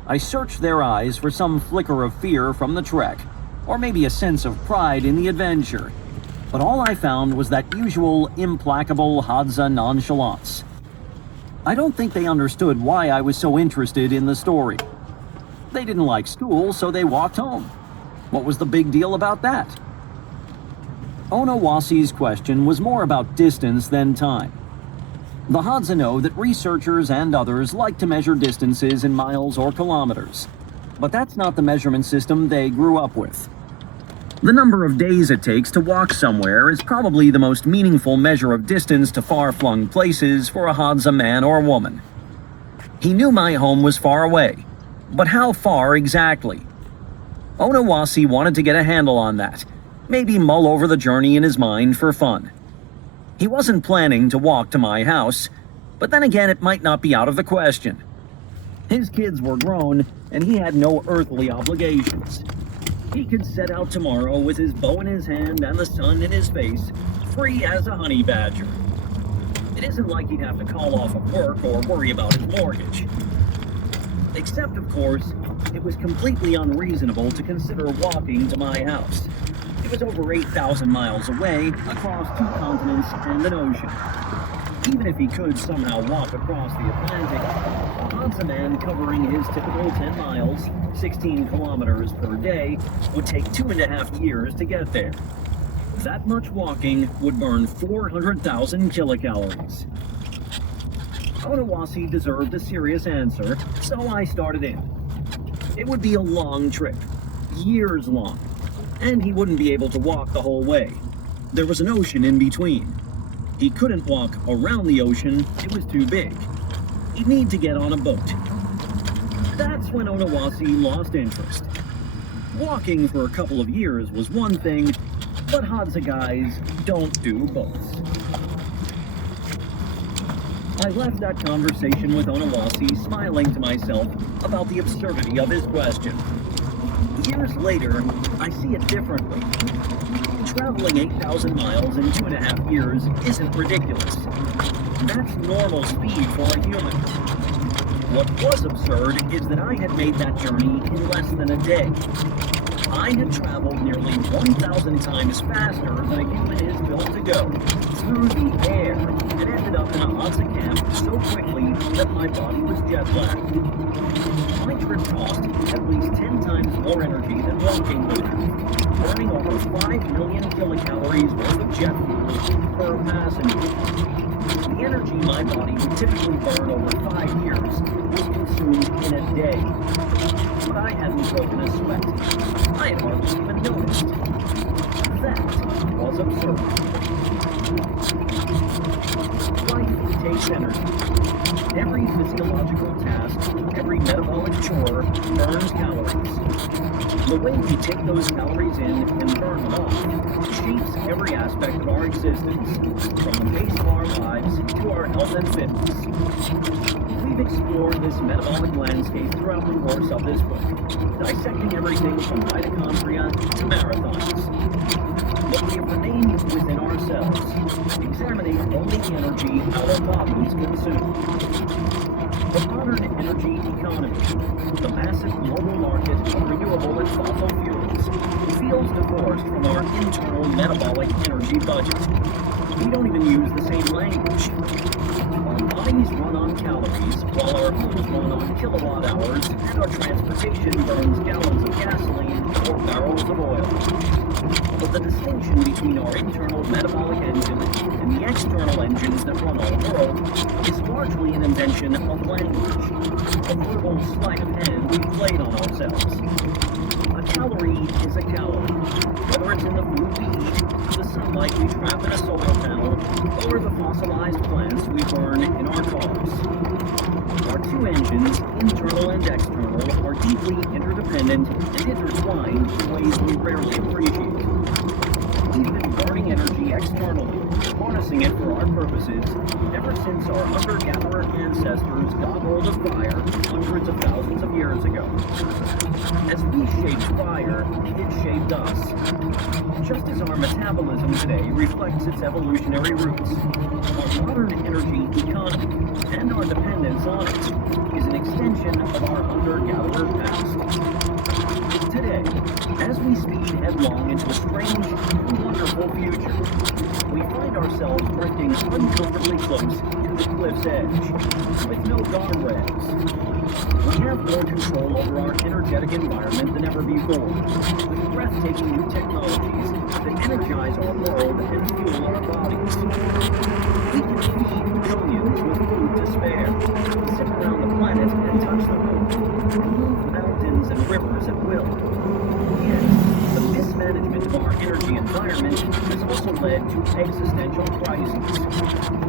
I searched their eyes for some flicker of fear from the trek, or maybe a sense of pride in the adventure, but all I found was that usual implacable Hadza nonchalance. I don't think they understood why I was so interested in the story. They didn't like school, so they walked home. What was the big deal about that? Onawasi's question was more about distance than time. The Hadza know that researchers and others like to measure distances in miles or kilometers, but that's not the measurement system they grew up with. The number of days it takes to walk somewhere is probably the most meaningful measure of distance to far-flung places for a Hadza man or woman. He knew my home was far away, but how far exactly? Onawasi wanted to get a handle on that, maybe mull over the journey in his mind for fun. He wasn't planning to walk to my house, but then again it might not be out of the question. His kids were grown, and he had no earthly obligations. He could set out tomorrow with his bow in his hand and the sun in his face, free as a honey badger. It isn't like he'd have to call off of work or worry about his mortgage. Except, of course, it was completely unreasonable to consider walking to my house. It was over 8,000 miles away, across 2 continents and an ocean. Even if he could somehow walk across the Atlantic, a Hadza man covering his typical 10 miles, 16 kilometers per day, would take 2.5 years to get there. That much walking would burn 400,000 kilocalories. Onawasi deserved a serious answer, so I started in. It would be a long trip, years long, and he wouldn't be able to walk the whole way. There was an ocean in between. He couldn't walk around the ocean, it was too big. He'd need to get on a boat. That's when Onawasi lost interest. Walking for a couple of years was one thing, but Hadza guys don't do boats. I left that conversation with Onawasi smiling to myself about the absurdity of his question. Years later, I see it differently. Traveling 8,000 miles in 2.5 years isn't ridiculous. That's normal speed for a human. What was absurd is that I had made that journey in less than a day. I had traveled nearly 1,000 times faster than a human is built to go, through the air, and ended up in a Hadza camp so quickly that my body was jet-lagged. My trip cost at least 10 times more energy than walking would have, burning over 5 million kilocalories worth of jet fuel per passenger. The energy my body would typically burn over 5 years was consumed in a day. But I hadn't broken a sweat. I had hardly even noticed. That was absurd. Life takes energy. Every physiological task, every metabolic chore burns calories. The way we take those calories in and burn them off shapes every aspect of our existence, from the base of our lives to our health and fitness. We've explored this metabolic landscape throughout the course of this book, dissecting everything from mitochondria to marathons. But we have remained within ourselves, examining only the energy our bodies consume. The modern energy economy, the massive global market of renewable and fossil fuels, feels divorced from our internal metabolic energy budget. We don't even use the same language. Our bodies run on calories, while our homes run on kilowatt hours, and our transportation burns gallons of gasoline or barrels of oil. But the distinction between our internal metabolic engine and the external engines that run our world is largely an invention of language, a verbal sleight of hand we've played on ourselves. A calorie is a calorie, whether it's in the food we eat, the sunlight we trap in a solar panel, or the fossilized plants we burn in our cars. Our two engines energies, internal and external, are deeply interdependent and intertwined in ways we rarely appreciate. We've been burning energy externally, harnessing it for our purposes, ever since our hunter-gatherer ancestors got hold of fire hundreds of thousands of years ago. As we shaped fire, it shaped us. Just as our metabolism today reflects its evolutionary roots, our modern energy economy and our dependence on it is an extension of our hunter-gatherer past. Today, as we speed headlong into a strange and wonderful future, we find ourselves drifting uncomfortably close to the cliff's edge, with no guardrails. We have more control over our energetic environment than ever before, with breathtaking new technologies that energize our world and fuel our bodies. We can feed billions with food to spare, sit around the planet and touch the moon, and move mountains and rivers at will. Yet, the mismanagement of our energy environment has also led to existential crises,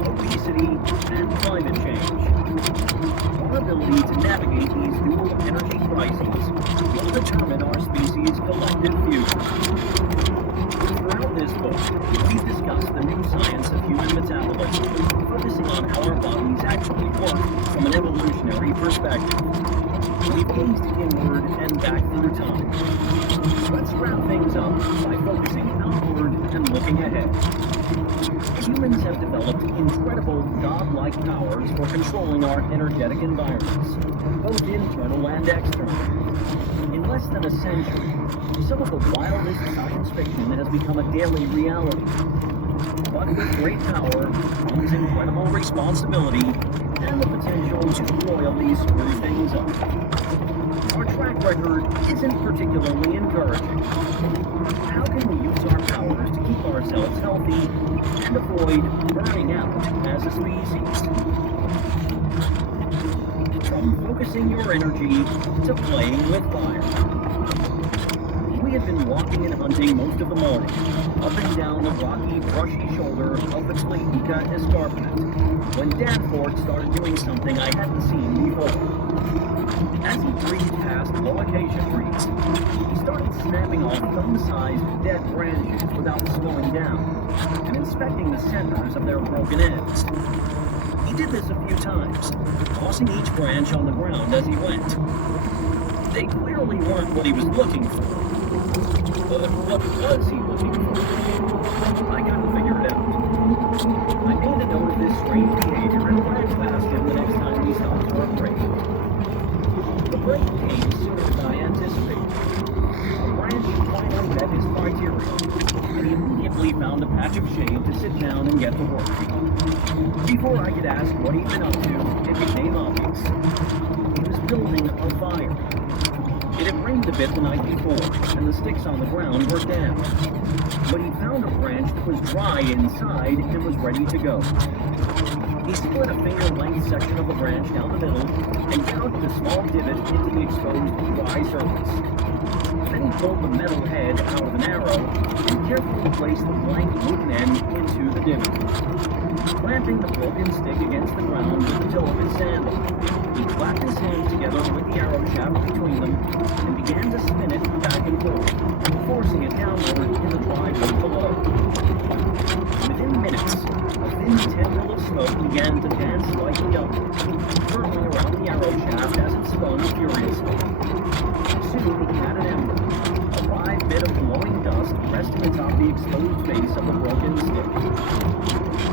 obesity, and climate change. Our ability to navigate these dual energy crises will determine our species' collective future. Throughout this book, we've discussed the new science of human metabolism, focusing on how our bodies actually work from an evolutionary perspective. We've gazed inward and back through time. Let's wrap things up by focusing outward and looking ahead. Humans have developed incredible godlike powers for controlling our energetic environments, both internal and external. In less than a century, some of the wildest science fiction has become a daily reality. But with great power comes incredible responsibility and the potential to royally screw things up. Our track record isn't particularly encouraging. How can we use our powers to keep ourselves healthy and avoid burning out as a species? From focusing your energy to playing with fire. We had been walking and hunting most of the morning, up and down the rocky, brushy shoulder of the Tlaika Escarpment, when Danforth started doing something I hadn't seen before. As he breezed past low acacia trees, he started snapping off thumb-sized dead branches without slowing down, and inspecting the centers of their broken ends. He did this a few times, tossing each branch on the ground as he went. They clearly weren't what he was looking for. But what was he looking for? I couldn't figure it out. I made a note of this strange behavior and ran past him the next time he stopped for a break. The break came sooner than I anticipated. A branch finally met his criteria, and he immediately found a patch of shade to sit down and get to work. Before I could ask what he'd been up to, it became obvious. He was building a fire. It had rained a bit the night before, and the sticks on the ground were damp. But he found a branch that was dry inside and was ready to go. He split a finger-length section of the branch down the middle and gouged a small divot into the exposed dry surface. Then he pulled the metal head out of an arrow and carefully placed the blank wooden end into the divot. Clamping the broken stick against the ground with the toe of his sandal, he clapped his hands together with the arrow shaft between them and began to spin it back and forth, forcing it downward in the dry wood below. Within minutes, a thin tendril of smoke began to dance slightly upward, curling around the arrow shaft as it spun furiously. Soon he had an ember, a live bit of glowing dust resting atop the exposed face of the broken stick.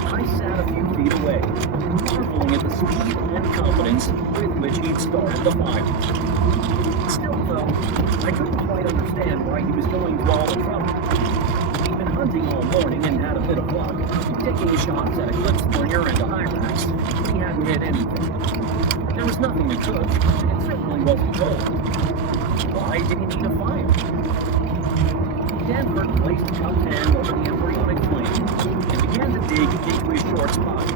I sat a few feet away, marveling at the speed and confidence with which he'd started the fire. Still, though, I couldn't quite understand why he was going to all the trouble. He'd been hunting all morning and had a bit of luck, taking shots at Eclipse Springer and a Hyrax, but he hadn't hit anything. There was nothing to cook, and it certainly wasn't cold. Why did he need a fire? Danforth placed a cupped hand over the embryonic flame and began to dig into his short spot.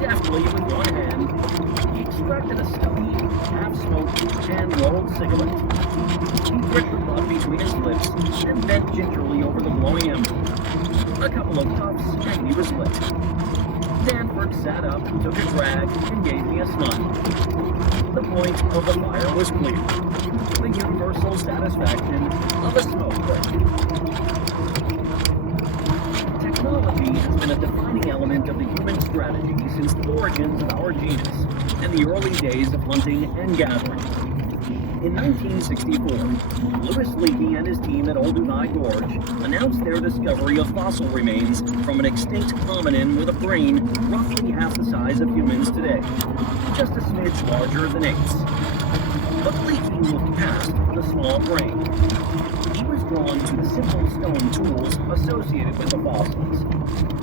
Deftly, with one hand, he extracted a stubby, half-smoked, hand-rolled cigarette. He gripped the butt between his lips and bent gingerly over the glowing ember. A couple of puffs, and he was lit. Stanford sat up, took a drag, and gave me a smile. The point of the fire was clear. The universal satisfaction of a smoke break. Technology has been a defining element of the human strategy since the origins of our genus and the early days of hunting and gathering. In 1964, Louis Leakey and his team at Olduvai Gorge announced their discovery of fossil remains from an extinct hominin with a brain roughly half the size of humans today, just a smidge larger than apes. But Leakey looked past the small brain. He was drawn to the simple stone tools associated with the fossils,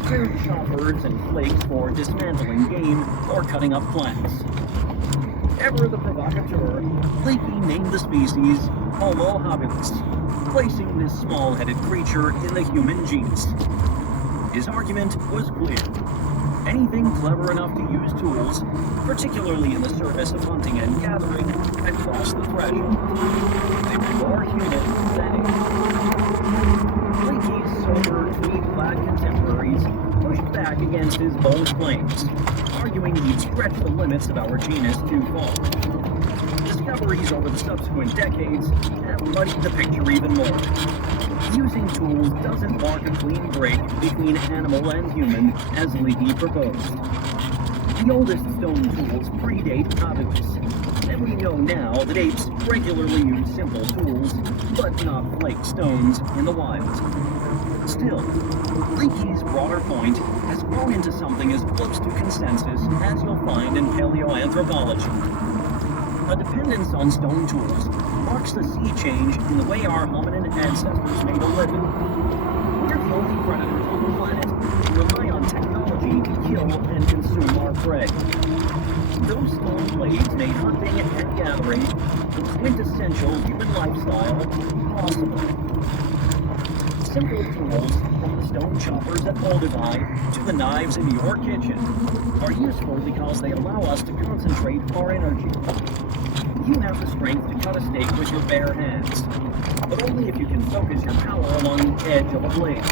crude choppers and flakes for dismantling game or cutting up plants. Ever the provocateur, Leakey named the species Homo habilis, placing this small-headed creature in the human genus. His argument was clear. Anything clever enough to use tools, particularly in the service of hunting and gathering, had crossed the threshold. They were more human than apes. Leakey's sober, tweed-clad contemporaries pushed back against his bold claims, arguing he'd stretched the limits of our genus too far. Discoveries over the subsequent decades have muddied the picture even more. Using tools doesn't mark a clean break between animal and human, as Leakey proposed. The oldest stone tools predate habilis, and we know now that apes regularly use simple tools, but not flake stones, in the wild. Still, Leakey's broader point has grown into something as close to consensus as you'll find in paleoanthropology. A dependence on stone tools marks the sea change in the way our hominin ancestors made a living. We're the only predators on the planet who rely on technology to kill and consume our prey. Those stone blades made hunting and gathering the quintessential human lifestyle possible. Simple tools, from the stone choppers at Olduvai to the knives in your kitchen, are useful because they allow us to concentrate our energy. You have the strength to cut a steak with your bare hands, but only if you can focus your power along the edge of a blade.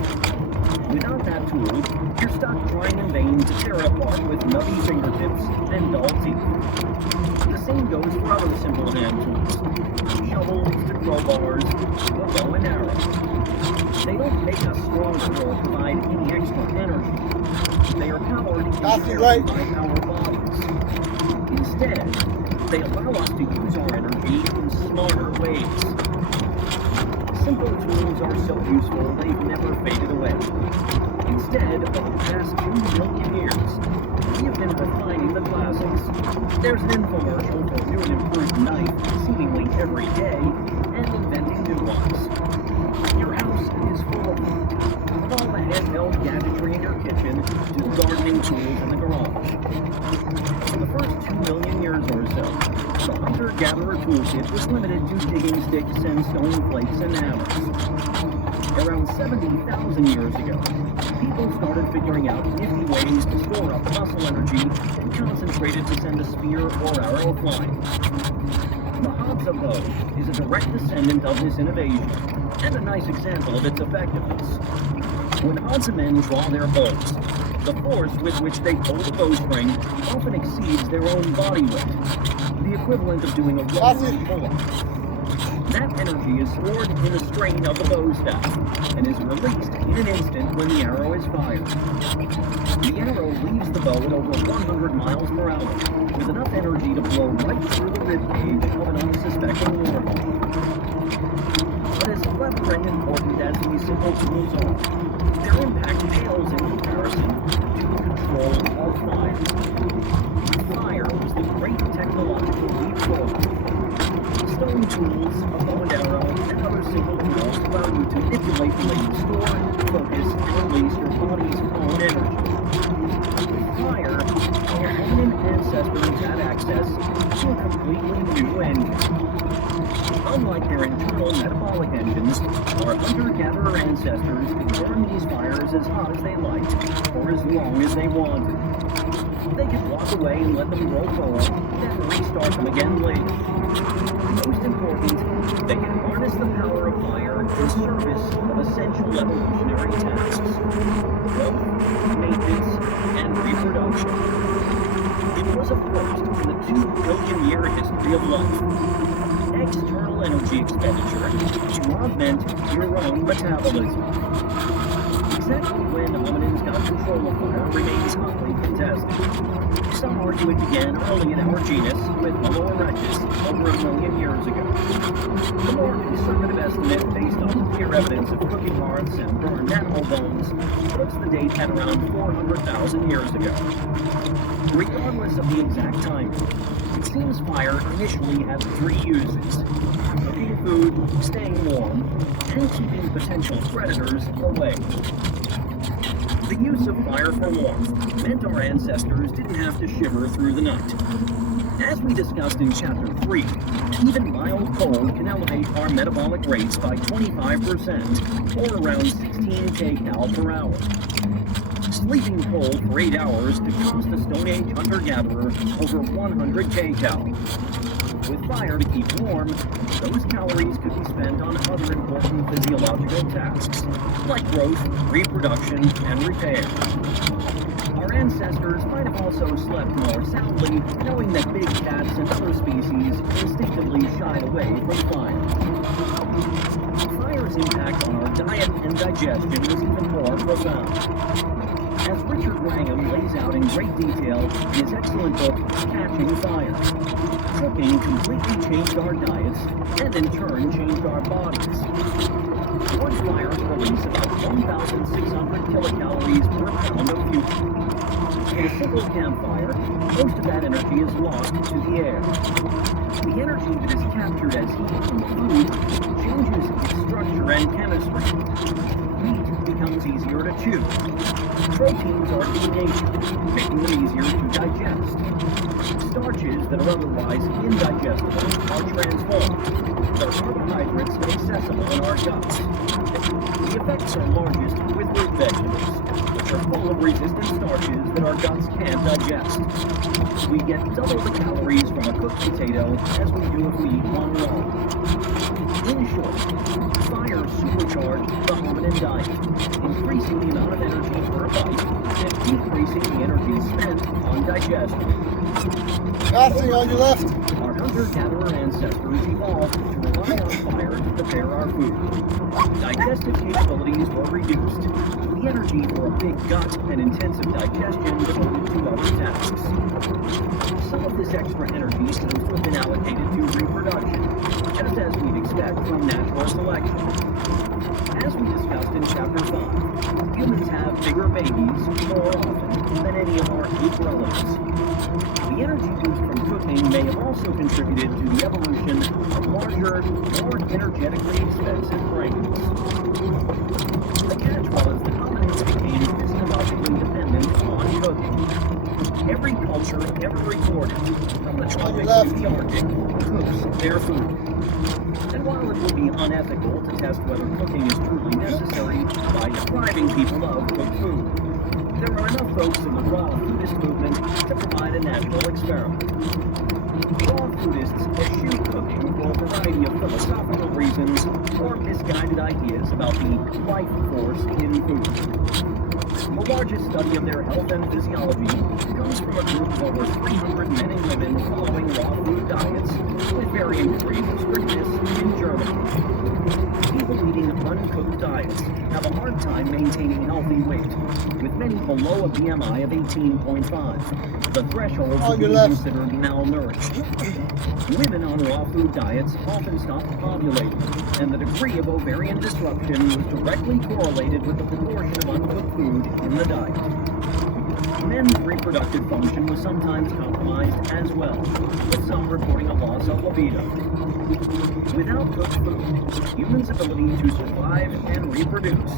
Without that tool, you're stuck trying in vain to tear it apart with nubby fingertips and dull teeth. The same goes for other simple hand tools, from shovels to crowbars to a bow and arrow. They don't make us stronger or provide any extra energy. They are powered by our bodies. Instead, they allow us to use our energy in smarter ways. Simple tools are so useful they've never faded away. Instead, over the past 2 million years, we have been refining the classics. There's an infomercial for new and improved knife seemingly every day, and inventing new ones. Your house is full of them, from all the handheld gadgetry in your kitchen to the gardening tools in the garage. For the first 2 million years or so, the hunter-gatherer toolkit was limited to digging sticks and stone flakes and hammers. Around 70,000 years ago, people started figuring out nifty ways to store up muscle energy and concentrate it to send a spear or arrow flying. The Hadza bow is a direct descendant of this innovation, and a nice example of its effectiveness. When Hadza men draw their bows, the force with which they pull the bowstring often exceeds their own body weight, the equivalent of doing a rolling pull-up. That energy is stored in the strain of the bow staff, and is released in an instant when the arrow is fired. The arrow leaves the bow at over 100 miles per hour, with enough energy to blow right through the ribcage of an unsuspecting warthog. But as clever and important as these simple tools are, their impact pales in comparison to the control of fire. Fire was the great technological leap forward. Stone tools, a bow and arrow, and other simple tools allow you to manipulate the way you store, focus, and release your body's own energy. With fire, our hominin ancestors had access to a completely new engine. Unlike their internal metabolic engines, our hunter-gatherer ancestors could burn these fires as hot as they liked, for as long as they wanted. They could walk away and let them grow cold, then restart them again later. Most important, they can harness the power of fire in service of essential evolutionary tasks: growth, maintenance, and reproduction. It was a first in the 2 billion-year history of life. External energy expenditure to augment your own metabolism. Exactly when hominins got control of fire remains hotly contested. Some argue it began early in our genus with Homo erectus over 1 million years ago. The more conservative estimate, based on clear evidence of cooking hearths and burned animal bones, puts the date at around 400,000 years ago. Regardless of the exact timing, it seems fire initially had 3 uses: cooking food, staying warm, and keeping potential predators away. The use of fire for warmth meant our ancestors didn't have to shiver through the night. As we discussed in Chapter 3, even mild cold can elevate our metabolic rates by 25%, or around 16 kcal per hour. Sleeping cold for 8 hours could cost a Stone Age hunter-gatherer over 100 kcal. With fire to keep warm, those calories could be spent on other important physiological tasks, like growth, reproduction, and repair. Our ancestors might have also slept more soundly, knowing that big cats and other species instinctively shied away from fire. Fire's impact on our diet and digestion was even more profound. As Richard Wrangham lays out in great detail in his excellent book, Catching Fire, cooking completely changed our diets and in turn changed our bodies. Wood fires release about 1,600 kilocalories per pound of fuel. In a single campfire, most of that energy is lost to the air. The energy that is captured as heat from the food changes its structure and chemistry. Meat becomes easier to chew. Proteins are denatured, making them easier to digest. Starches that are otherwise indigestible are transformed. Their carbohydrates accessible in our guts. The effects are largest with root vegetables, which are full of resistant starches that our guts can't digest. We get double the calories from a cooked potato as we do if we eat one raw. In short, fire supercharged the hominin diet, increasing the amount of energy per bite and decreasing the energy spent on digestion. Passing on your left. Our hunter-gatherer ancestors evolved to rely on fire to prepare our food. Digestive capabilities were reduced. The energy for a big gut and intensive digestion devoted to other tasks. Some of this extra energy seems to have been allocated to reproduction, just as we'd expect from natural selection. As we discussed in Chapter 5, humans have bigger babies more often than any of our ape relatives. The energy boost from cooking may have also contributed to the evolution of larger, more energetically expensive brains. The catch was that hominids became physiologically dependent on cooking. Every culture ever recorded, from the tropics to the Arctic, cooks their food. And while it would be unethical to test whether cooking is truly necessary by depriving people of cooked food, there are enough folks in the raw foodist movement to provide a natural experiment. Raw foodists eschew cooking for a variety of philosophical reasons or misguided ideas about the life force in food. The largest study of their health and physiology comes from a group of over 300 men and women following raw food diets with varying degrees of strictness in Germany. People eating uncooked diets have a hard time maintaining healthy weight, with many below a BMI of 18.5, the threshold to be considered malnourished. Women on raw food diets often stop ovulating, and the degree of ovarian disruption was directly correlated with the proportion of uncooked food in the diet. Men's reproductive function was sometimes compromised as well, with some reporting a loss of libido. Without cooked food, humans' ability to survive and reproduce,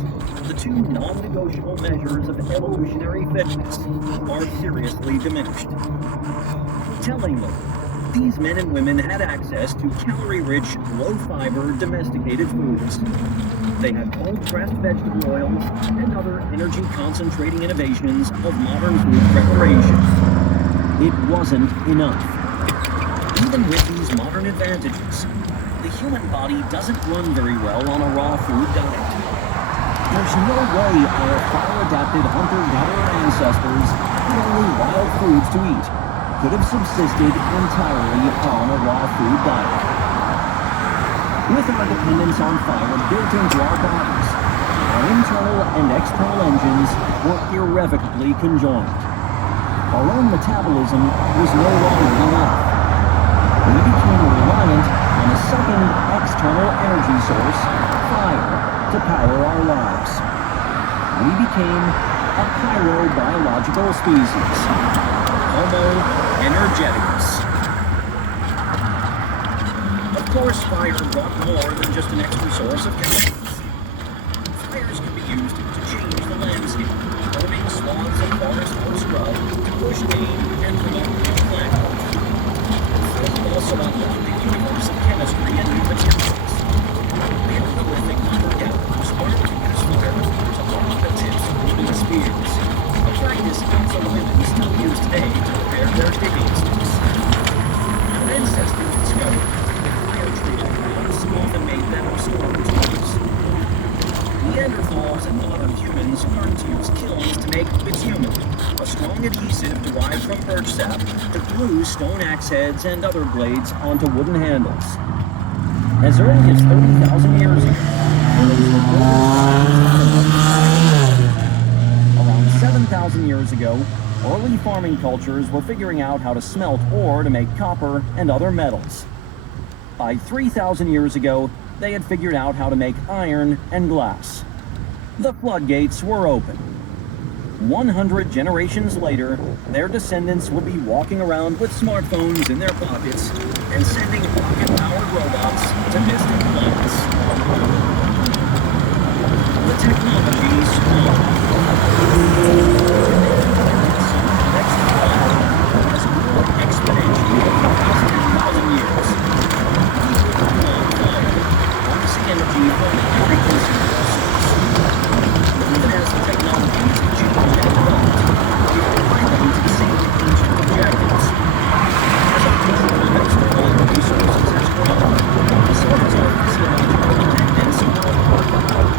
the two non-negotiable measures of evolutionary fitness, are seriously diminished. Tellingly, these men and women had access to calorie-rich, low-fiber, domesticated foods. They had cold-pressed vegetable oils and other energy-concentrating innovations of modern food preparation. It wasn't enough. Even with these modern advantages, the human body doesn't run very well on a raw food diet. There's no way our fire-adapted hunter-gatherer ancestors with only wild foods to eat could have subsisted entirely on a raw food diet. With our dependence on fire built into our bodies, our internal and external engines were irrevocably conjoined. Our own metabolism was no longer enough. We became reliant on a second external energy source, fire, to power our lives. We became a pyrobiological species, Homo energeticus. Of course, fire brought more than just an extra source of chemicals. Fires can be used to change the landscape, burning swaths of forest or scrub to push game and promote new plant growth. Fire also unlocked the universe of chemistry and new materials. Paleolithic hunter-gatherers learned to use fire to harm the tips of wooden spears, a practice some women still use today to prepare their digging sticks. Our ancestors discovered that fire-treated wounds often made them restored to use. Neanderthals and modern humans learned to use kilns to make bitumen, a strong adhesive derived from birch sap to glue stone axe heads and other blades onto wooden handles. As early as 30,000 years ago, around 7,000 years ago, early farming cultures were figuring out how to smelt ore to make copper and other metals. By 3,000 years ago, they had figured out how to make iron and glass. The floodgates were open. 100 generations later, their descendants would be walking around with smartphones in their pockets and sending rocket-powered robots to distant planets. The technology swung. Next planet has grown exponentially over the past 10,000 years. Energy from every conceivable source. Even as the technologies have changed and developed, we are finally to the same ancient objectives. As our control of external energy sources has grown, so has our physiological dependence worldwide.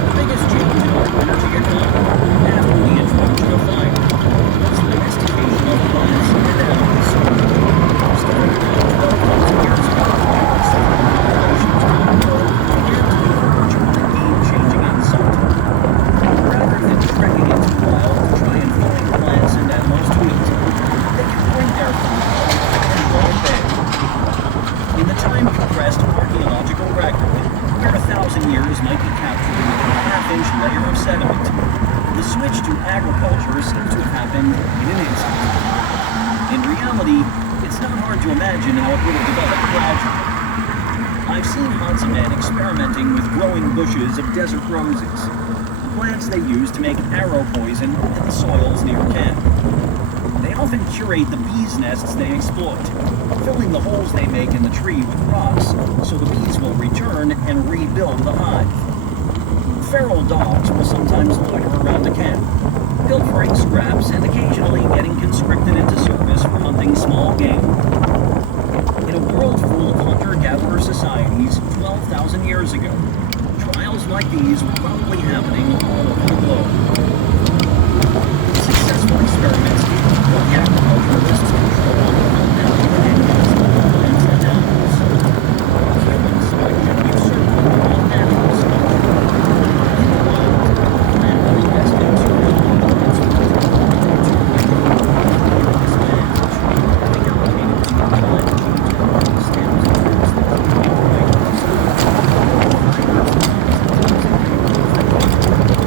The biggest change in our energy economy after the introduction of fire was the domestication of plants and animals. Starting about 12,000 years ago, rather than trekking into the wild to try and find plants and animals to eat, they can bring their food and right there. In the time-compressed archaeological record, where 1,000 years might be captured in a half-inch layer of sediment, the switch to agriculture seems to have happened in an instant. In reality, it's not hard to imagine how it would have developed gradually. I've seen Hansa men experimenting with growing bushes of desert roses, plants they use to make arrow poison in the soils near camp. They often curate the bees' nests they exploit, filling the holes they make in the tree with rocks so the bees will return and rebuild the hive. Feral dogs will sometimes loiter around the camp, pilfering scraps and occasionally getting conscripted into service for hunting small game. In a world full of hunter-gatherer societies 12,000 years ago, trials like these were probably happening all over the globe. Successful experiments brought the agriculturalists control over unknown engines, plants, and animals. Humans might certain non-natural solutions. In the wild, land that invested too many elements with the technology to this land, which allocated too much energy to stems and roots that keep the fibers.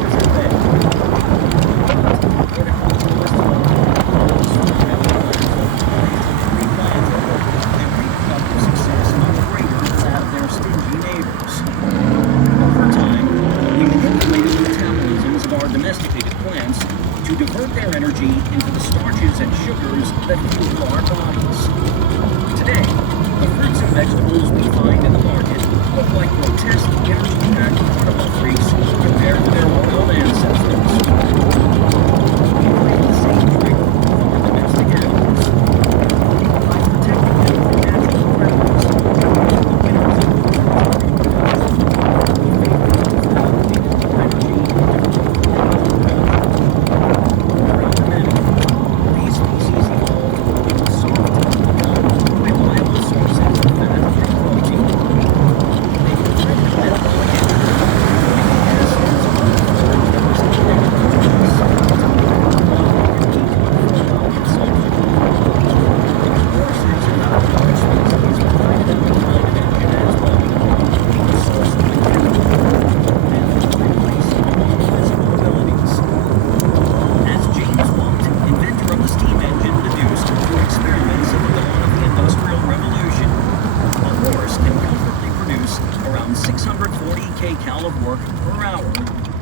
kcal of work per hour,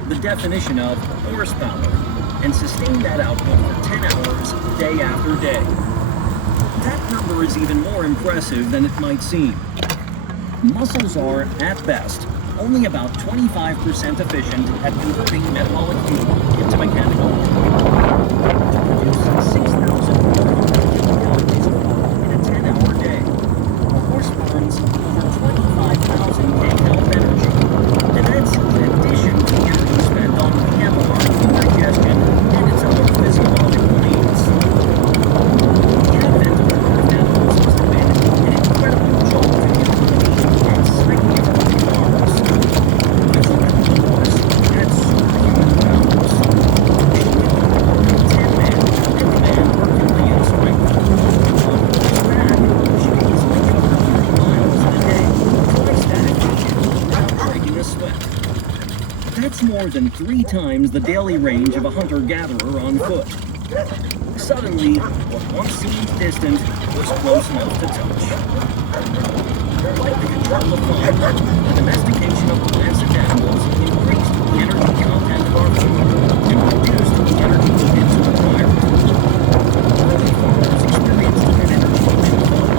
the definition of horsepower, and sustain that output for 10 hours day after day. That number is even more impressive than it might seem. Muscles are, at best, only about 25% efficient at converting metabolic fuel into mechanical energy. To produce 6,000 calories in a 10-hour day, a horse burns over 25,000 kcal of energy, and that's in addition to the energy spent on PMR, digestion, and its other physiological needs. The advent of driving animals must have been an incredible jolt to the ability and psyche of early farmers. It's like the horse had superhuman powers. It could work 10 men and demand Herculean strength. On horseback, she could easily cover 30 miles in a day, twice that if needed, without breaking a sweat. That's more than 3 times the daily range of a hunter-gatherer on foot. Suddenly, what once seemed distant was close enough to touch. Like the control of fire, the domestication of plants and animals increased the energy content of our food and reduced the energy needed to acquire it. Early farmers experienced an energy windfall.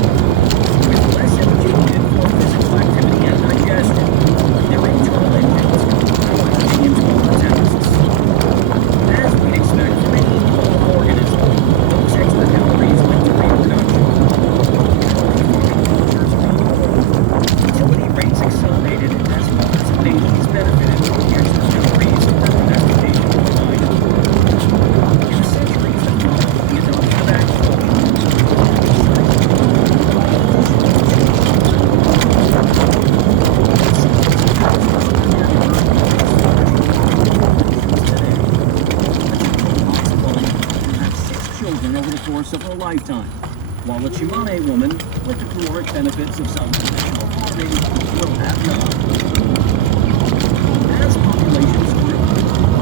With less energy needed for physical activity and digestion, their internal engines could plow energy into other tasks. As we'd expect from any whole organism, those extra calories went to reproduction. Early farming cultures grew. Fertility rates accelerated as mothers and babies benefited from the extra calories that domestication provided. In the centuries that followed the adoption of agriculture, children over the course of her lifetime, while a Chimane woman, with the caloric benefits of some conventional farming, will have none. As populations grew,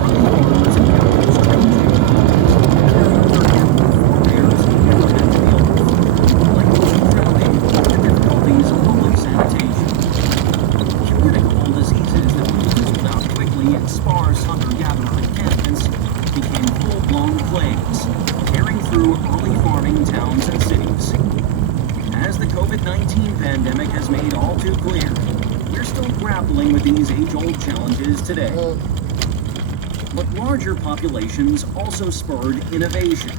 early farmers encountered strange new problems that their forebears never had to deal with, like overcrowding and the difficulties of public sanitation. Communicable diseases that were fizzled out quickly in sparse hunter-gatherer encampments became full-blown plagues, tearing through early farming towns and cities. As the COVID-19 pandemic has made all too clear, we're still grappling with these age-old challenges today. But larger populations also spurred innovation.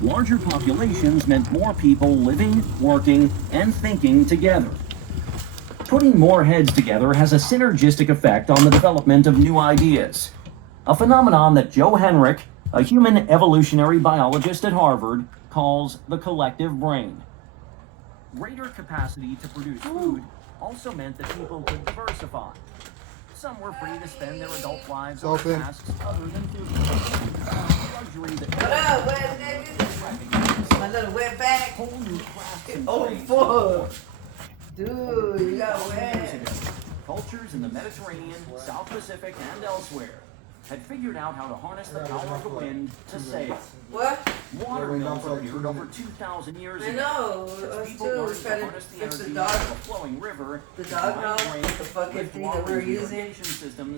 Larger populations meant more people living, working, and thinking together. Putting more heads together has a synergistic effect on the development of new ideas, a phenomenon that Joe Henrich, a human evolutionary biologist at Harvard, calls the collective brain. Greater capacity to produce food also meant that people could diversify. Some were free to spend their adult lives on tasks other than food production, a luxury that What up? Where's my little wet bag? whole new crafts and Oh, trades fuck. Dude, you got years wet. ago, cultures in the Mediterranean, South Pacific, and elsewhere had figured out how to harness the power of the wind to sail. What? Water mills appeared over 2,000 years I ago. know. As Us people too. learned We to tried to harness the fix the energy dog. of a flowing river, The dog to know mine grain, the fucking lift thing that water we're into using. irrigation systems,